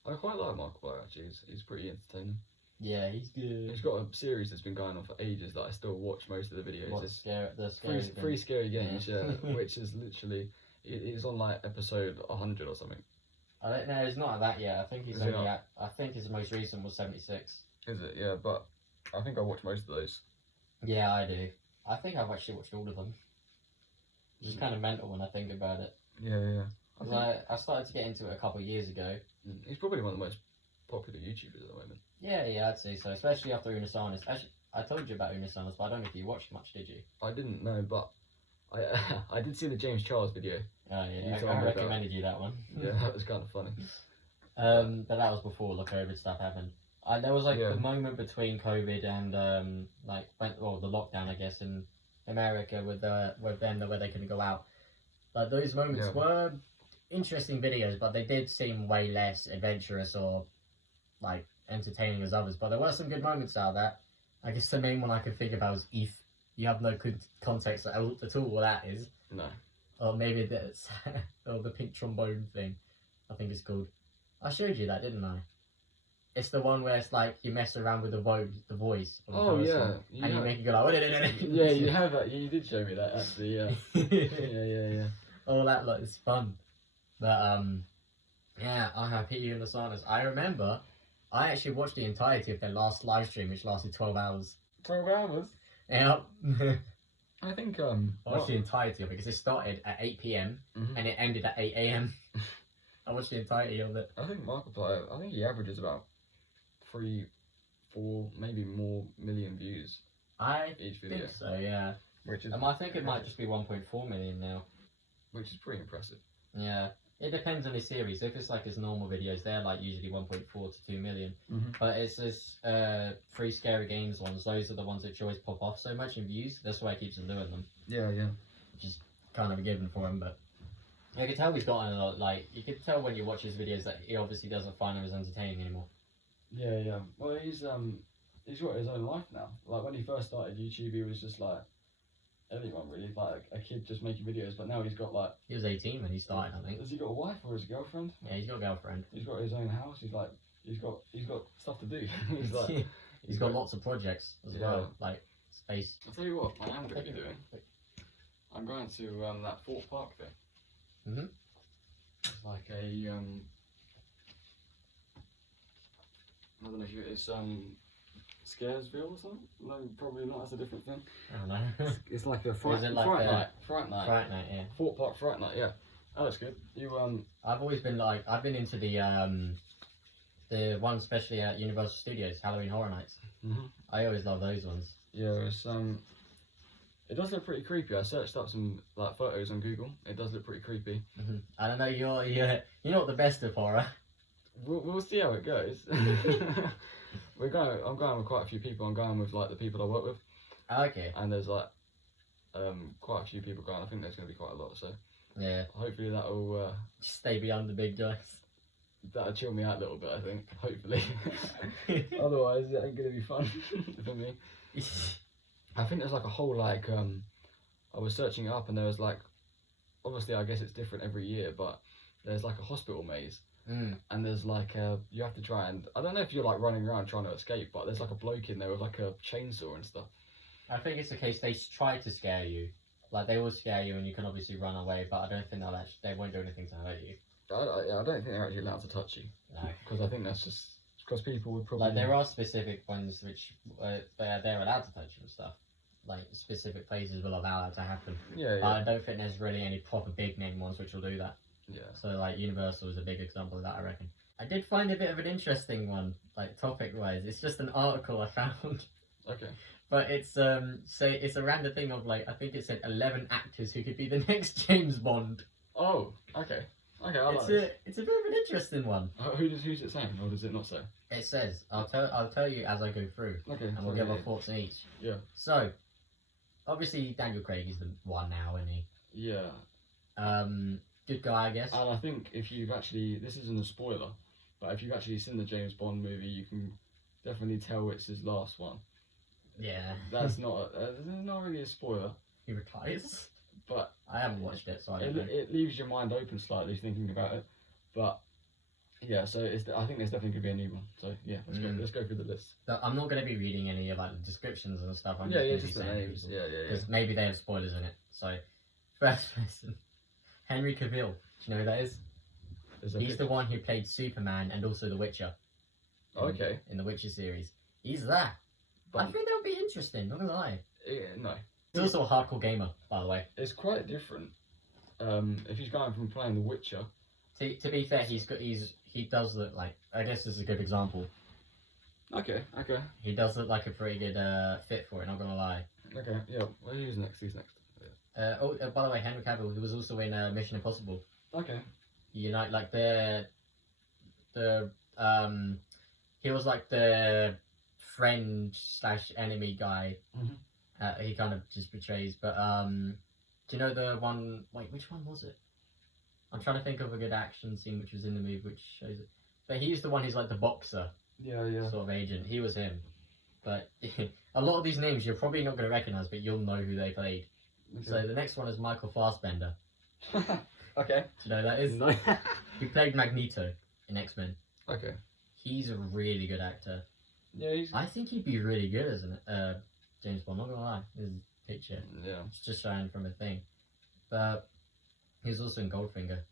I quite like Markiplier actually. He's pretty entertaining. Yeah, he's good. He's got a series that's been going on for ages that I still watch most of the videos. It's Three Scary Games, which is literally it's on like episode 100 or something. I don't know. It's not at that yet. I think he's only at. I think his most recent was 76. Is it? Yeah, but I think I watch most of those. Yeah, I do. I think I've actually watched all of them. It's just kind of mental when I think about it. Yeah. I started to get into it a couple of years ago. He's probably one of the most popular YouTubers at the moment. Yeah, I'd say so. Especially after Unisarnis. Actually, I told you about Unisarnis, but I don't know if you watched much, did you? I didn't know, but I did see the James Charles video. Oh yeah, I recommended you that one. Yeah, that was kind of funny. But that was before the COVID stuff happened. There was the moment between COVID and the lockdown, I guess, in America with them where they couldn't go out. But those moments were interesting videos, but they did seem way less adventurous or entertaining as others. But there were some good moments out of that. I guess the main one I could think about was if you have no context at all what that is. No. Or maybe that's the pink trombone thing, I think it's called. I showed you that, didn't I? It's the one where it's you mess around with the voice of the person, and you make it go like... Yeah, you have that. You did show me that, actually, yeah. Yeah. All that is fun. But, I have hit you in the sinus. I remember I actually watched the entirety of their last live stream, which lasted 12 hours. 12 hours? Yep. I think, I watched the entirety of it because it started at 8 p.m. and it ended at 8 a.m. I watched the entirety of it. I think Markiplier, I think he averages about 3, 4, maybe more million views each video. Think so, yeah. Which is I think it might just be 1.4 million now. Which is pretty impressive. Yeah. It depends on his series. If it's like his normal videos, they're like usually 1.4 to 2 million. But it's his free scary games ones. Those are the ones which always pop off so much in views. That's why he keeps doing them. Yeah. Which is kind of a given for him, but you can tell he's gotten a lot. Like you can tell when you watch his videos that he obviously doesn't find them as entertaining anymore. Yeah. Well, he's got his own life now. Like when he first started YouTube, he was just like anyone really, like a kid just making videos. But now he's got like. He was 18 when he started, I think. Has he got a wife or his girlfriend? Yeah, he's got a girlfriend. He's got his own house. He's got stuff to do. He's like. he's got lots of projects as well, like space. I'll tell you what, I am going to be doing. I'm going to that Fort Park thing. It's like a I don't know if it's Scaresville or something. No, probably not. That's a different thing. I don't know. It's like a fright night. Fright night. Fright night, yeah. Fort Park Fright Night, yeah. Oh, that's good. I've always been I've been into the one especially at Universal Studios, Halloween Horror Nights. I always love those ones. Yeah, it's it does look pretty creepy. I searched up some like photos on Google. It does look pretty creepy. I don't know. You're not the best of horror. We'll see how it goes. I'm going with quite a few people. I'm going with like the people I work with. Okay. And there's like quite a few people going. I think there's going to be quite a lot. So yeah. Hopefully that'll stay beyond the big guys. That'll chill me out a little bit. I think. Hopefully. Otherwise, it ain't going to be fun for me. I think there's like a whole like I was searching it up and there was like obviously I guess it's different every year, but there's like a hospital maze. And there's like you have to try and I don't know if you're like running around trying to escape, but there's like a bloke in there with like a chainsaw and stuff. I think it's the case they try to scare you, like they will scare you and you can obviously run away, but I don't think they won't do anything to hurt you. I don't think they're actually allowed to touch you. No, because I think that's just because people would probably like there are specific ones which they're allowed to touch you and stuff. Like specific places will allow that to happen. Yeah. But I don't think there's really any proper big name ones which will do that. Yeah. So like Universal is a big example of that, I reckon. I did find a bit of an interesting one, like topic wise. It's just an article I found. Okay. But it's it's around the thing of like I think it said 11 actors who could be the next James Bond. Oh, okay. Okay, it's a bit of an interesting one. Who's it saying, or does it not say? It says I'll tell you as I go through. Okay. And we'll give our thoughts on each. Yeah. So, obviously Daniel Craig is the one now, isn't he? Yeah. Good guy, I guess. And I think if you've actually, this isn't a spoiler, but if you've actually seen the James Bond movie, you can definitely tell it's his last one. Yeah. That's not really a spoiler. He retires. But I haven't watched it, so I don't know. It leaves your mind open slightly thinking about it. But yeah, so I think there's definitely going to be a new one. So yeah, let's go through the list. So I'm not going to be reading any of like the descriptions and stuff. I'm just the names. Yeah. Because maybe they have spoilers in it. So first person, Henry Cavill. Do you know who that is? He's the one who played Superman and also The Witcher. Okay. In the Witcher series. He's that. I think that would be interesting, not gonna lie. Yeah, no. He's also a hardcore gamer, by the way. It's quite different. If he's going from playing The Witcher. To be fair, he does look like, I guess this is a good example. Okay. He does look like a pretty good fit for it, not gonna lie. Okay, yeah. Well, who's next? By the way, Henry Cavill was also in Mission Impossible. Okay. He was like the friend / enemy guy. He kind of just betrays. But do you know the one? Wait, which one was it? I'm trying to think of a good action scene which was in the movie which shows it. But he's the one who's like the boxer. Yeah. Sort of agent. He was him. But a lot of these names you're probably not going to recognize, but you'll know who they played. Okay. So the next one is Michael Fassbender. Okay. Do you know who that is? No. He played Magneto in X-Men. Okay. He's a really good actor. Yeah, I think he'd be really good as an James Bond, not gonna lie. His picture. Yeah. It's just showing from a thing. But he's also in Goldfinger.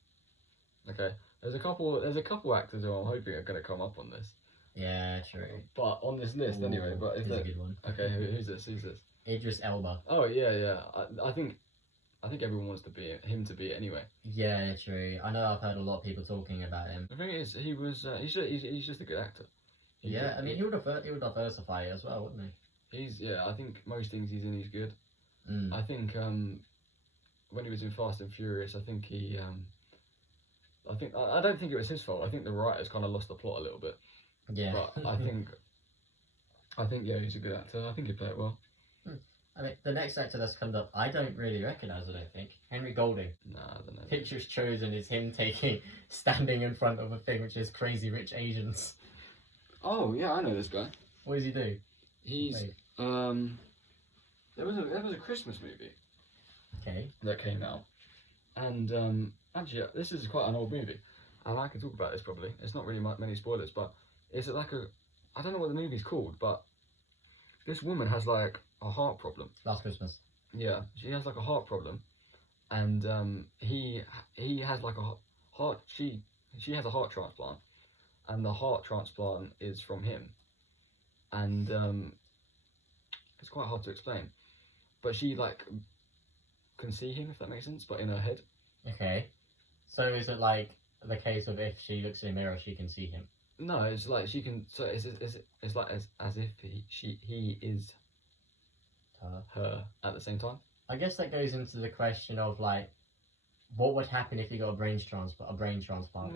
Okay. There's a couple actors who I'm hoping are gonna come up on this. Yeah, true. But on this list, Ooh, anyway. But is a good one. Okay, who's this? Who's this? Idris Elba. Oh yeah. I think everyone wants him to be it anyway. Yeah, true. I know I've heard a lot of people talking about him. The thing is, he's just a good actor. I mean, he would diversify it as well, wouldn't he? I think most things he's in, he's good. Mm. I think when he was in Fast and Furious, I think I don't think it was his fault. I think the writers kind of lost the plot a little bit. Yeah. But I think yeah, he's a good actor. I think he played it well. I mean, the next actor that's come up, I don't really recognise. I don't think Henry Golding. Nah, I don't know. Pictures chosen is him standing in front of a thing which is Crazy Rich Asians. Oh yeah, I know this guy. What does he do? He's Wait. there was a Christmas movie Okay. that came out, and actually this is quite an old movie, and I can talk about this probably. It's not really many spoilers, but it's like I don't know what the movie's called, but this woman has like a heart problem. Last Christmas. Yeah, she has like a heart problem, and he has like a heart. She has a heart transplant, and the heart transplant is from him, and it's quite hard to explain, but she like can see him, if that makes sense, but in her head. Okay. So is it like the case of if she looks in a mirror, she can see him? No, it's like she can. So it's like as if he is her at the same time. I guess that goes into the question of like, what would happen if you got a brain transplant? Brain transplant.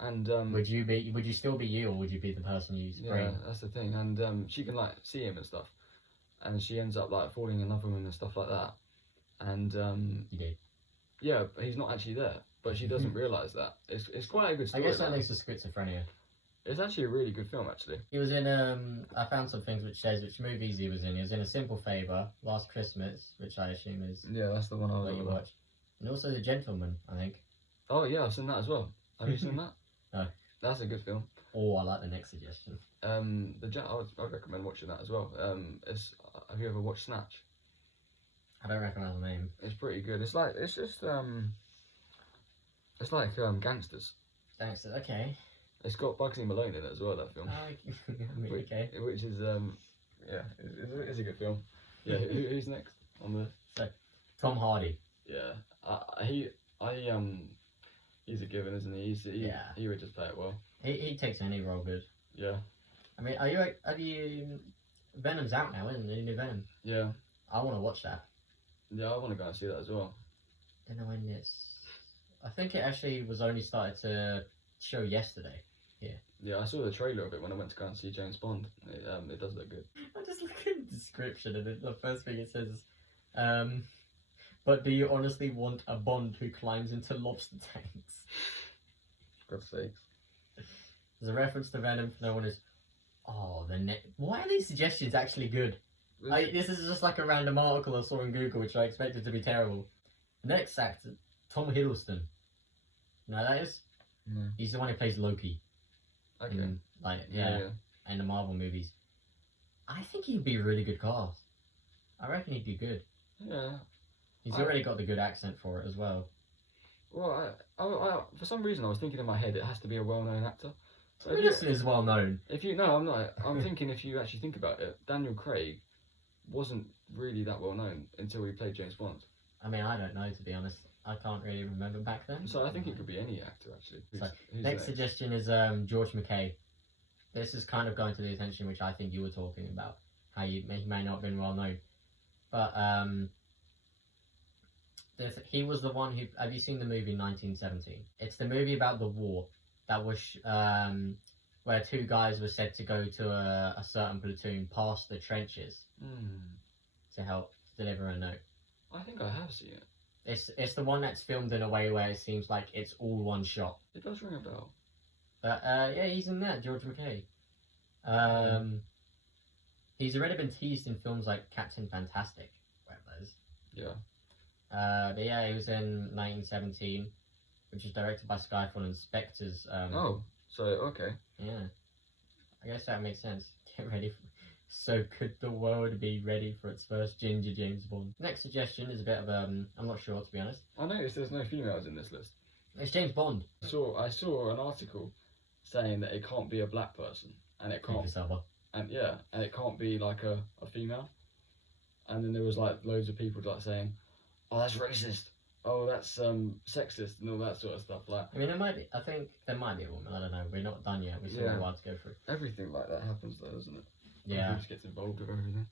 And would you still be you, or would you be the person you use brain? Yeah, that's the thing. And she can like see him and stuff, and she ends up like falling in love with him and stuff like that. And You did. yeah, but he's not actually there, but she doesn't realise that. It's quite a good story. I guess that links to schizophrenia. It's actually a really good film, actually. He was in I found some things which says which movies he was in. He was in A Simple Favour, Last Christmas, which I assume is Yeah, that's the one I what you watched, and also The Gentleman, I think. Oh yeah, I've seen that as well. Have you seen that? No. That's a good film. Oh, I like the next suggestion. I'd recommend watching that as well. Have you ever watched Snatch? I don't recognise the name. It's pretty good. It's like gangsters. Thanks. Okay. It's got Bugsy Malone in it as well. That film. Okay. Which is it's a good film. Yeah. Who's next on the? Tom Hardy. Yeah. He's a given, isn't he? He would just play it well. He takes any role good. Yeah. I mean, are you Venom's out now, isn't it? New Venom. Yeah. I want to watch that. Yeah, I want to go and see that as well. Don't know when it's. I think it actually was only started to show yesterday. Yeah, I saw the trailer of it when I went to go and see James Bond. It does look good. I just look at the description and the first thing it says, but do you honestly want a Bond who climbs into lobster tanks? For God's sakes. There's a reference to Venom. No one is. Oh, why are these suggestions actually good? This is just like a random article I saw on Google, which I expected to be terrible. The next actor, Tom Hiddleston. You know who that is? No. He's the one who plays Loki. Okay. In the Marvel movies. I think he'd be a really good cast. I reckon he'd be good. Yeah. He's already got the good accent for it as well. Well, I for some reason I was thinking in my head it has to be a well-known actor. Tom Hiddleston is well known. I'm not. I'm thinking if you actually think about it, Daniel Craig wasn't really that well known until he played James Bond. I mean, I don't know, to be honest. I can't really remember back then. So I think it could be any actor, actually. Who's next suggestion is George McKay. This is kind of going to the attention which I think you were talking about. How he may not have been well known. But he was the one who... Have you seen the movie 1917? It's the movie about the war that was... where two guys were said to go to a certain platoon past the trenches to help deliver a note. I think I have seen it. It's the one that's filmed in a way where it seems like it's all one shot. It does ring a bell. But yeah, he's in that, George McKay. He's already been teased in films like Captain Fantastic, whatever that is. Yeah. But yeah, he was in 1917, which is directed by Skyfall and Spectre's. So okay. Yeah, I guess that makes sense. Get ready. So could the world be ready for its first ginger James Bond? Next suggestion is a bit of I'm not sure, to be honest. I noticed there's no females in this list. It's James Bond. I saw an article saying that it can't be a black person, and it can't, and it can't be like a female. And then there was like loads of people like saying, "Oh, that's racist. Oh, that's sexist," and all that sort of stuff. Like, I mean, it might be. I think there might be a woman. I don't know. We're not done yet. We still have a while to go through. Everything like that happens, though, doesn't it? Yeah. Everyone just gets involved with everything.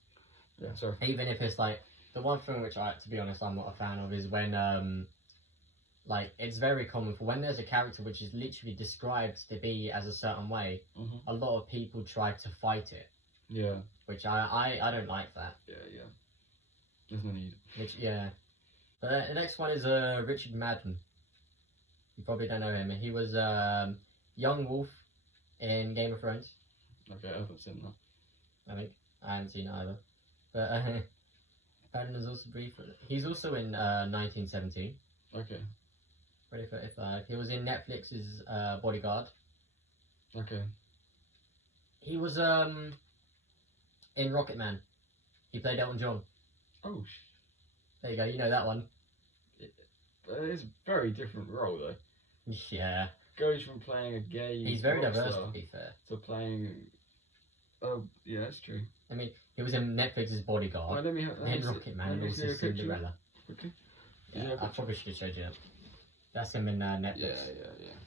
Yeah. Sorry. Even if it's like the one thing which to be honest, I'm not a fan of is when like it's very common for when there's a character which is literally described to be as a certain way, a lot of people try to fight it. Yeah. Which I don't like that. Yeah. There's no need. But the next one is Richard Madden. You probably don't know him. He was young wolf in Game of Thrones. Okay, I haven't seen that. I think I haven't seen it either. But Madden is also brief. He's also in 1917. Okay. Ready for 35. He was in Netflix's Bodyguard. Okay. He was in Rocket Man. He played Elton John. Oh. There you go. You know that one. It's a very different role though. Yeah. Goes from playing a gay. He's very diverse, to be fair. To playing. Oh yeah, that's true. I mean, he was in Netflix's Bodyguard. Well, let me in Rocket Man, and also Cinderella. Okay. Yeah, I probably should have showed you that. That's him in Netflix. Yeah.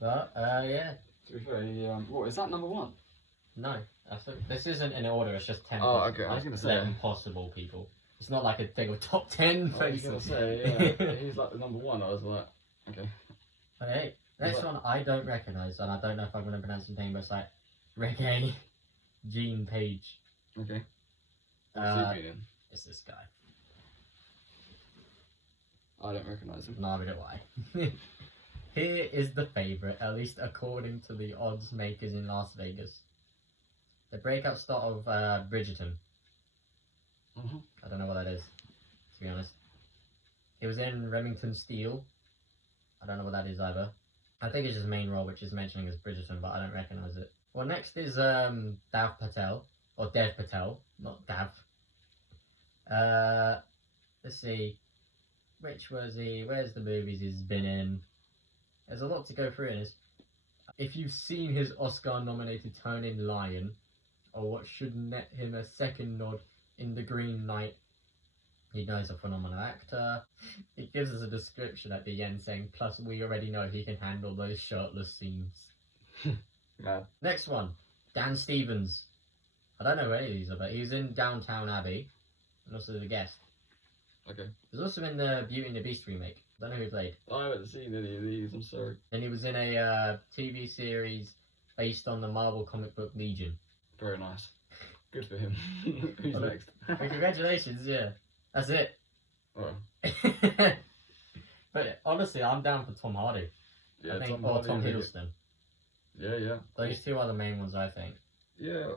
But yeah. To be fair, what is that number one? No, this isn't in order. It's just 10. Oh, okay. I was gonna say 11 possible people. It's not like a thing of top 10. I was gonna say he's like the number one. I was like, okay. Okay, next one I don't recognise, and I don't know if I'm going to pronounce his name, but it's like Reggae Gene Page. Okay. It's this guy. I don't recognise him. Neither do I. Here is the favourite, at least according to the odds makers in Las Vegas. The breakout star of Bridgerton. I don't know what that is, to be honest. He was in Remington Steele. I don't know what that is either. I think it's his main role, which is mentioning as Bridgerton, but I don't recognise it. Well, next is Dev Patel, not Dav. Let's see. Which was he? Where's the movies he's been in? There's a lot to go through in this. If you've seen his Oscar-nominated turn in Lion, or what should net him a second nod in The Green Knight, you know he's a phenomenal actor. It gives us a description at the end saying, plus we already know he can handle those shirtless scenes. Yeah. Next one, Dan Stevens. I don't know who any of these are, but he was in Downtown Abbey, and also The Guest. Okay. He was also in the Beauty and the Beast remake. I don't know who he played. I haven't seen any of these, I'm sorry. And he was in a TV series based on the Marvel comic book Legion. Very nice. Good for him. Who's next? Congratulations, yeah. That's it. Oh. But honestly, I'm down for Tom Hardy. Yeah, I think, Tom or Hardy Tom really Hiddleston. Yeah. Those two are the main ones, I think. Yeah.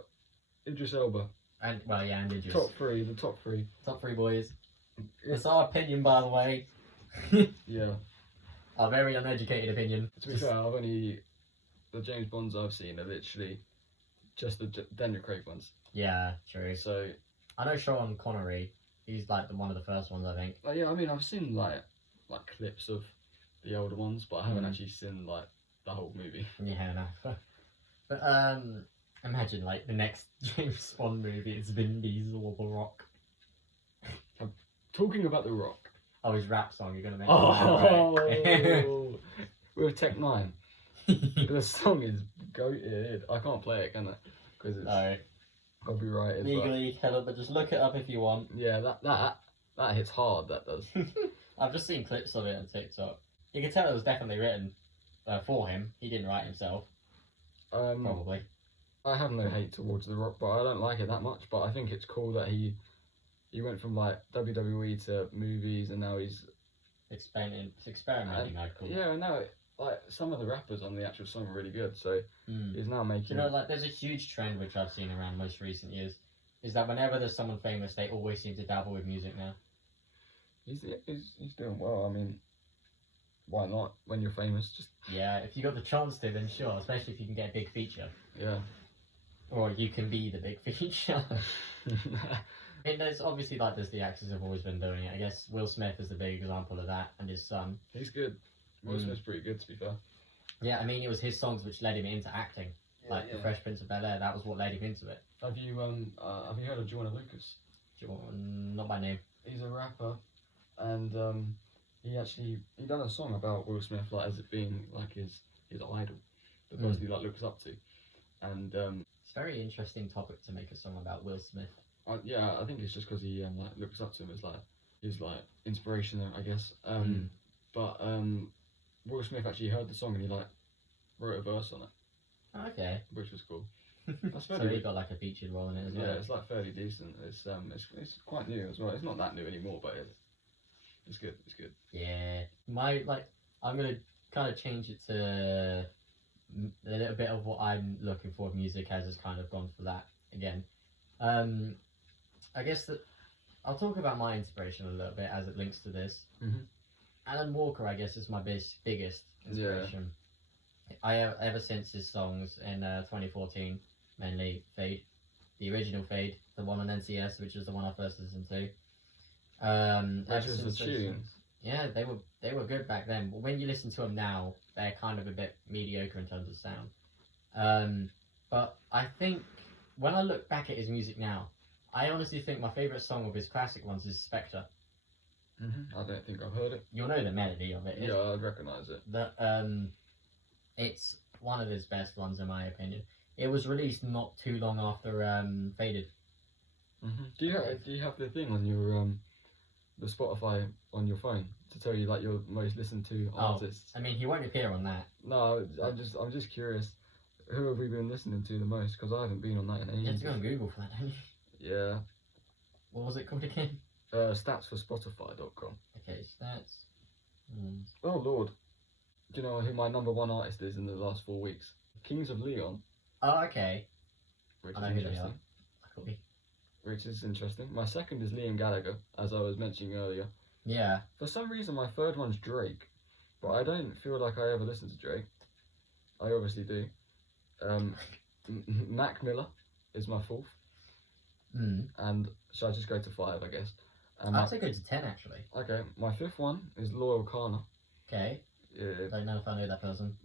Idris Elba. And, well, yeah, and Idris. The top three. Top three boys. It's our opinion, by the way. Yeah. Our very uneducated opinion. To be fair, the James Bonds I've seen are literally just the Daniel Craig ones. Yeah, true. So I know Sean Connery. He's like one of the first ones, I think. Yeah, I mean, I've seen like clips of the older ones, but I haven't actually seen like the whole movie. Yeah, no. But imagine like the next James Bond movie, it's Vin Diesel or The Rock. Talking about The Rock. Oh, his rap song, you're gonna mention that, right? With Tech 9. The song is goated. I can't play it, can I? Because it's copyrighted. Legally, but just look it up if you want. Yeah, that hits hard, that does. I've just seen clips of it on TikTok. You can tell it was definitely written for him. He didn't write himself. Probably. I have no hate towards The Rock, but I don't like it that much. But I think it's cool that he went from like WWE to movies, and now he's experimenting. I'd call it. Yeah, I know. Like some of the rappers on the actual song are really good, so he's now making. You know, like there's a huge trend which I've seen around most recent years, is that whenever there's someone famous, they always seem to dabble with music now. He's doing well. I mean, why not? When you're famous, just yeah. If you got the chance to, then sure. Especially if you can get a big feature. Yeah. Or you can be the big feature. I mean, there's obviously there's the actors have always been doing it. I guess Will Smith is the big example of that, and his son. He's good. Will Smith's pretty good, to be fair. Yeah, I mean, it was his songs which led him into acting. Like The Fresh Prince of Bel-Air, that was what led him into it. Have you heard of Joyner Lucas? Not by name. He's a rapper, and he done a song about Will Smith, like as it being like his idol, the person he like looks up to, and it's a very interesting topic to make a song about Will Smith. I think it's just because he like looks up to him as like his like inspiration, I guess. But Will Smith actually heard the song and he like wrote a verse on it. Okay. Which was cool. That's so he got like a featured role in it as well. Yeah, it's like fairly decent. It's quite new as well. It's not that new anymore, but it's good. It's good. Yeah, I'm gonna kind of change it to a little bit of what I'm looking for. Music has kind of gone for that again. I guess that I'll talk about my inspiration a little bit as it links to this. Mm-hmm. Alan Walker, I guess, is my biggest inspiration. I have ever since his songs in 2014, mainly Fade, the original Fade, the one on NCS, which is the one I first listened to. Which was the tune. Yeah, they were good back then, but when you listen to them now, they're kind of a bit mediocre in terms of sound. But I think when I look back at his music now, I honestly think my favourite song of his classic ones is Spectre. Mm-hmm. I don't think I've heard it. You'll know the melody of it. Yeah, I'd recognise it. It's one of his best ones in my opinion. It was released not too long after Faded. Mm-hmm. Do you have the thing on your the Spotify on your phone to tell you like your most listened to artists? I mean, he won't appear on that. No, I'm just curious. Who have we been listening to the most? Because I haven't been on that in ages. You have to go on Google for that, don't you? Yeah. What was it called again? Statsforspotify.com. Okay, stats. Oh Lord. Do you know who my number one artist is in the last 4 weeks? Kings of Leon. Oh, okay. Which I know is who they interesting. are. Could be. Which is interesting. My second is Liam Gallagher, as I was mentioning earlier. Yeah. For some reason, my third one's Drake, but I don't feel like I ever listen to Drake. I obviously do. Mac Miller is my fourth. And should I just go to 5, I guess? I'd say go to 10, actually. Okay, my fifth one is Loyal Kana. Okay. Yeah. Don't know if I know that person.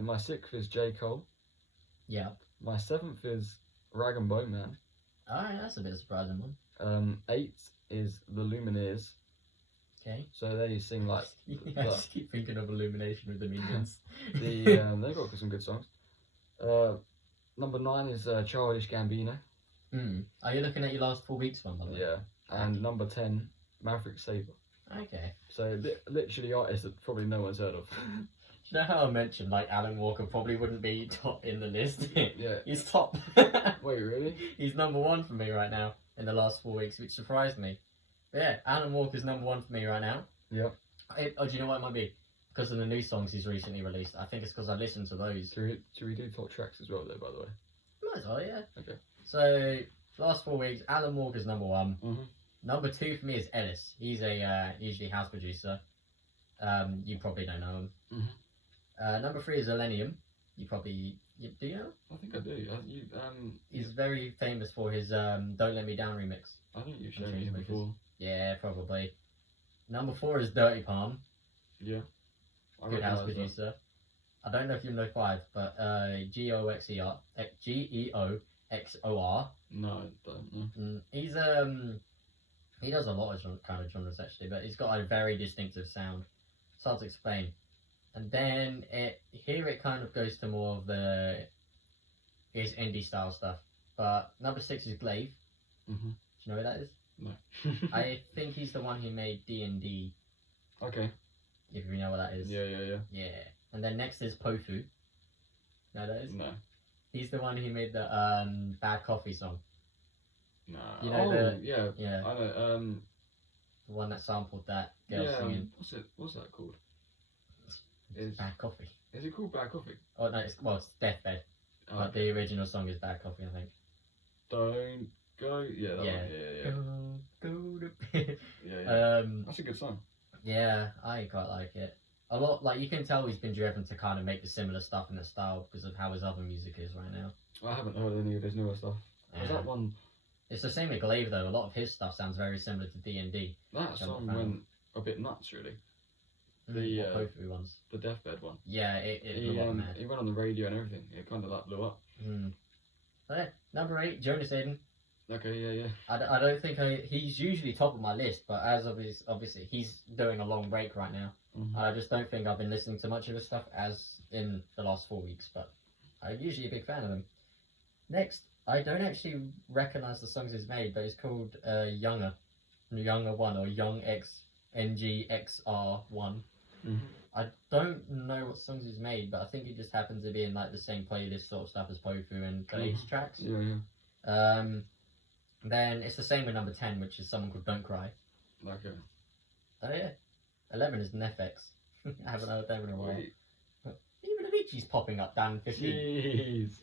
My sixth is J. Cole. Yeah. My seventh is Rag and Bone Man. Alright, that's a bit of a surprising one. 8 is The Lumineers. Okay. So they sing like... I just keep thinking of Illumination with the Minions. They've got some good songs. Number 9 is Childish Gambino. Are you looking at your last 4 weeks one, by the way? Yeah. And number 10, Maverick Sabre. Okay. So literally artists that probably no one's heard of. Do you know how I mentioned like Alan Walker probably wouldn't be top in the list? Yeah. He's top. Wait, really? He's number 1 for me right now in the last 4 weeks, which surprised me. But yeah, Alan Walker's number 1 for me right now. Yeah. Do you know what it might be? Because of the new songs he's recently released. I think it's because I listened to those. Should we do top tracks as well there, by the way? Might as well, yeah. Okay. So, last 4 weeks, Alan Walker's number 1. Mm-hmm. Number 2 for me is Ellis. He's a usually house producer. You probably don't know him. Mm-hmm. Number 3 is Millennium. Do you know? I think I do. He's very famous for his Don't Let Me Down remix. I think you've shown me him before. Yeah, probably. Number 4 is Dirty Palm. Yeah. Good house producer. I don't know if you know 5, but Geoxor. No, I don't know. He's he does a lot of kind of genres actually, but he's got a very distinctive sound. It's hard to explain. And then here it kind of goes to more of his indie style stuff. But number 6 is Glaive. Mm-hmm. Do you know who that is? No. I think he's the one who made D&D. Okay. If you know what that is. Yeah. And then next is Pofu. Know that is? No. He's the one who made the Bad Coffee song. No. You know yeah. I know. The one that sampled that girl singing. What's that called? Bad Coffee. Is it called Bad Coffee? Oh no, it's Deathbed. Oh, but the original song is Bad Coffee, I think. Don't go. Yeah. That one. Yeah. Go to bed. Yeah. That's a good song. Yeah, I quite like it. A lot, like you can tell he's been driven to kind of make the similar stuff in the style because of how his other music is right now. I haven't heard any of his newer stuff. Was that one? It's the same with Glaive though. A lot of his stuff sounds very similar to D&D. That song went a bit nuts, really. The both of the ones. The deathbed one. Yeah, it blew up, man. He went on the radio and everything. It kind of like blew up. Number 8, Jonas Aiden. Okay, yeah. I don't think he's usually top of my list, but as obviously he's doing a long break right now. Mm-hmm. I just don't think I've been listening to much of his stuff as in the last 4 weeks, but I'm usually a big fan of him. Next, I don't actually recognize the songs he's made, but it's called Younger 1 or Young X NGXR1. Mm-hmm. I don't know what songs he's made, but I think it just happens to be in like the same playlist sort of stuff as Pofu and Glaze tracks. Yeah. Then it's the same with number 10, which is someone called Don't Cry. Okay. Oh yeah. 11 is Nefex. I haven't heard them in a while. Sweet. Even Avicii's popping up down 15. Jeez.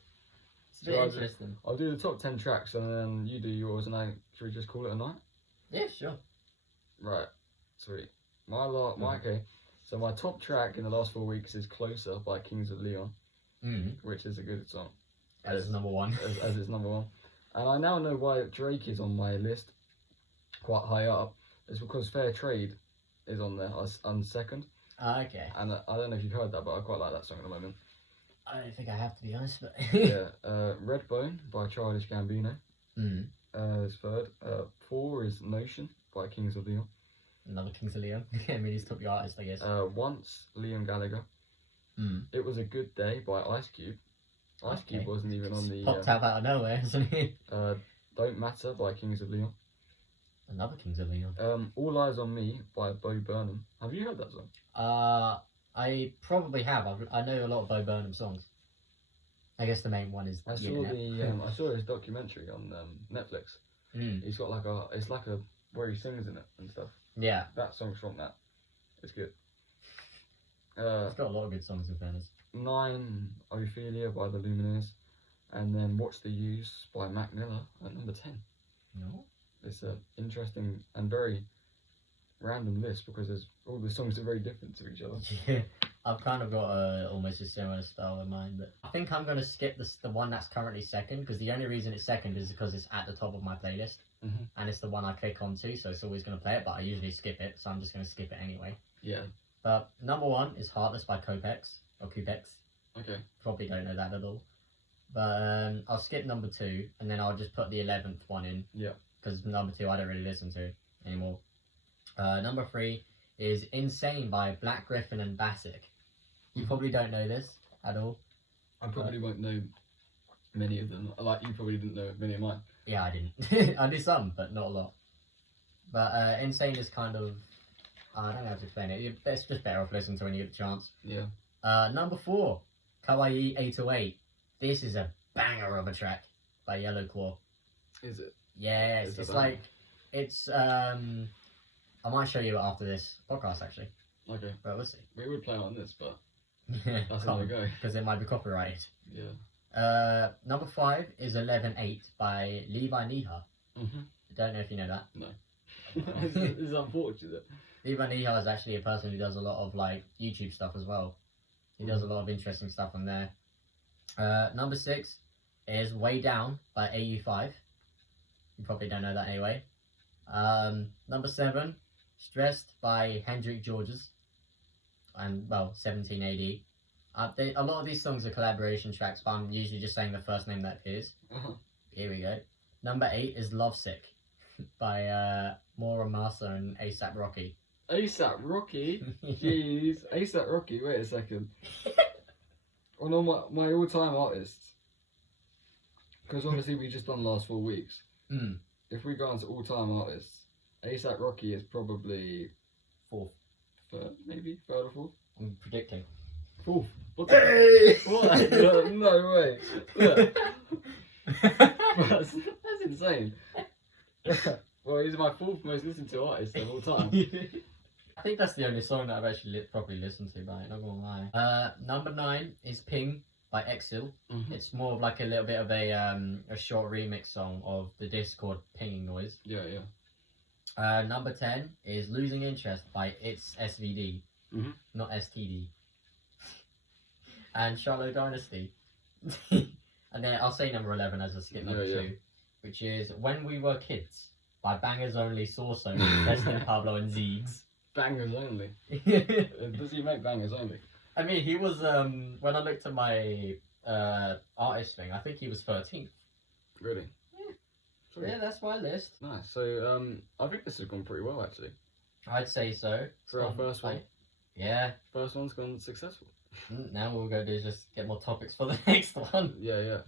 It's a bit interesting. I'll do the top 10 tracks and then you do yours and should we just call it a night? Yeah, sure. Right. Sweet. Okay. So my top track in the last 4 weeks is Closer by Kings of Leon, which is a good song. As number 1. as it's number 1. And I now know why Drake is on my list quite high up. It's because Fair Trade is on there on second. Okay. And I don't know if you've heard that, but I quite like that song at the moment. I don't think I have, to be honest, but... Yeah. Redbone by Childish Gambino is third. 4 is Notion by Kings of Leon. Another Kings of Leon. I mean, he's took the artist, I guess. Once, Liam Gallagher. It Was a Good Day by Ice Cube. Ice Cube wasn't even on the... Popped out of nowhere, isn't he? Don't Matter by Kings of Leon. Another Kings of Leon. All Eyes on Me by Bo Burnham. Have you heard that song? I probably have. I know a lot of Bo Burnham songs. I guess the main one is... I saw his documentary on Netflix. He's got it's like a where he sings in it and stuff. Yeah. That song's from that. It's good. It's got a lot of good songs in fairness. 9, Ophelia by the Lumineers. And then Watch the Use by Mac Miller at number 10. No? It's an interesting and very random list because all the songs are very different to each other. Yeah, I've kind of got almost a similar style in mind, but I think I'm going to skip the one that's currently second, because the only reason it's second is because it's at the top of my playlist, and it's the one I click onto, so it's always going to play it, but I usually skip it, so I'm just going to skip it anyway. Yeah. But number 1 is Heartless by Copex, or Coupex. Okay. Probably don't know that at all. But I'll skip number 2, and then I'll just put the 11th one in. Yeah. Because number 2 I don't really listen to anymore. Number 3 is Insane by Black Griffin and Bassick. You probably don't know this at all. I probably won't know many of them. Like, you probably didn't know many of mine. Yeah, I didn't. I knew some, but not a lot. But Insane is kind of... I don't know how to explain it. It's just better off listening to when you get the chance. Yeah. Number 4, Kawaii 808. This is a banger of a track by Yellow Claw. Is it? Yes, it's like... It's... I might show you it after this podcast, actually. Okay. But we'll see. We would play it on this, but Yeah, that's how we go. because it might be copyrighted. Yeah. Number 5 is 11-8 by Levi Niha. I don't know if you know that. No. This is unfortunate. Levi Niha is actually a person who does a lot of like YouTube stuff as well. He does a lot of interesting stuff on there. Number 6 is Way Down by AU5. You probably don't know that anyway. Number 7, Stressed by Hendrik Georges. And, well, 17 AD. A lot of these songs are collaboration tracks, but I'm usually just saying the first name that appears. Here we go. Number 8 is Lovesick by Maura Massa and ASAP Rocky. ASAP Rocky? Jeez. ASAP Rocky, wait a second. One of my all-time artists. Because obviously we just done the last 4 weeks. If we go on to all-time artists, ASAP Rocky is probably... 4th. Third, maybe? 3rd or 4th? I'm predicting. 4th. What the What? No way. Look. That's insane. Well, he's my 4th most listened to artist of all time. I think that's the only song that I've actually properly listened to, but not gonna lie. Number 9 is Ping by Exil. It's more of like a little bit of a short remix song of the Discord pinging noise. Yeah, yeah. Number 10 is Losing Interest by It's SVD, not STD. And Charlotte Dynasty. And then I'll say number 11 as a skip number 2, which is When We Were Kids by Bangers Only Sorso, Preston, Pablo and Zeegs. Bangers only. Does he make bangers only? I mean, he was when I looked at my artist thing, I think he was 13th. Really? Yeah. Yeah, that's my list. Nice. So I think this has gone pretty well actually. I'd say so. For our first one. Yeah. First one's gone successful. Now what we're going to do is just get more topics for the next one. Yeah.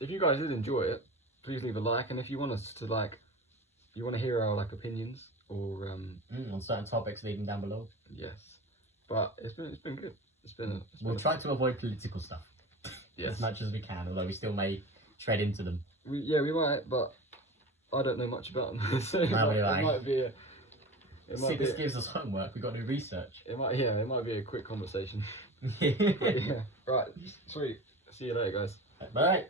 If you guys did enjoy it, please leave a like, and if you want us to you want to hear our opinions or on certain topics, leave them down below. Yes, but it's been good. We'll try to avoid political stuff as much as we can, although we still may tread into them. We might, but I don't know much about them, so it might be. This gives us homework. We've got to do research. It might be a quick conversation. Yeah. Right, sweet. See you later, guys. Bye.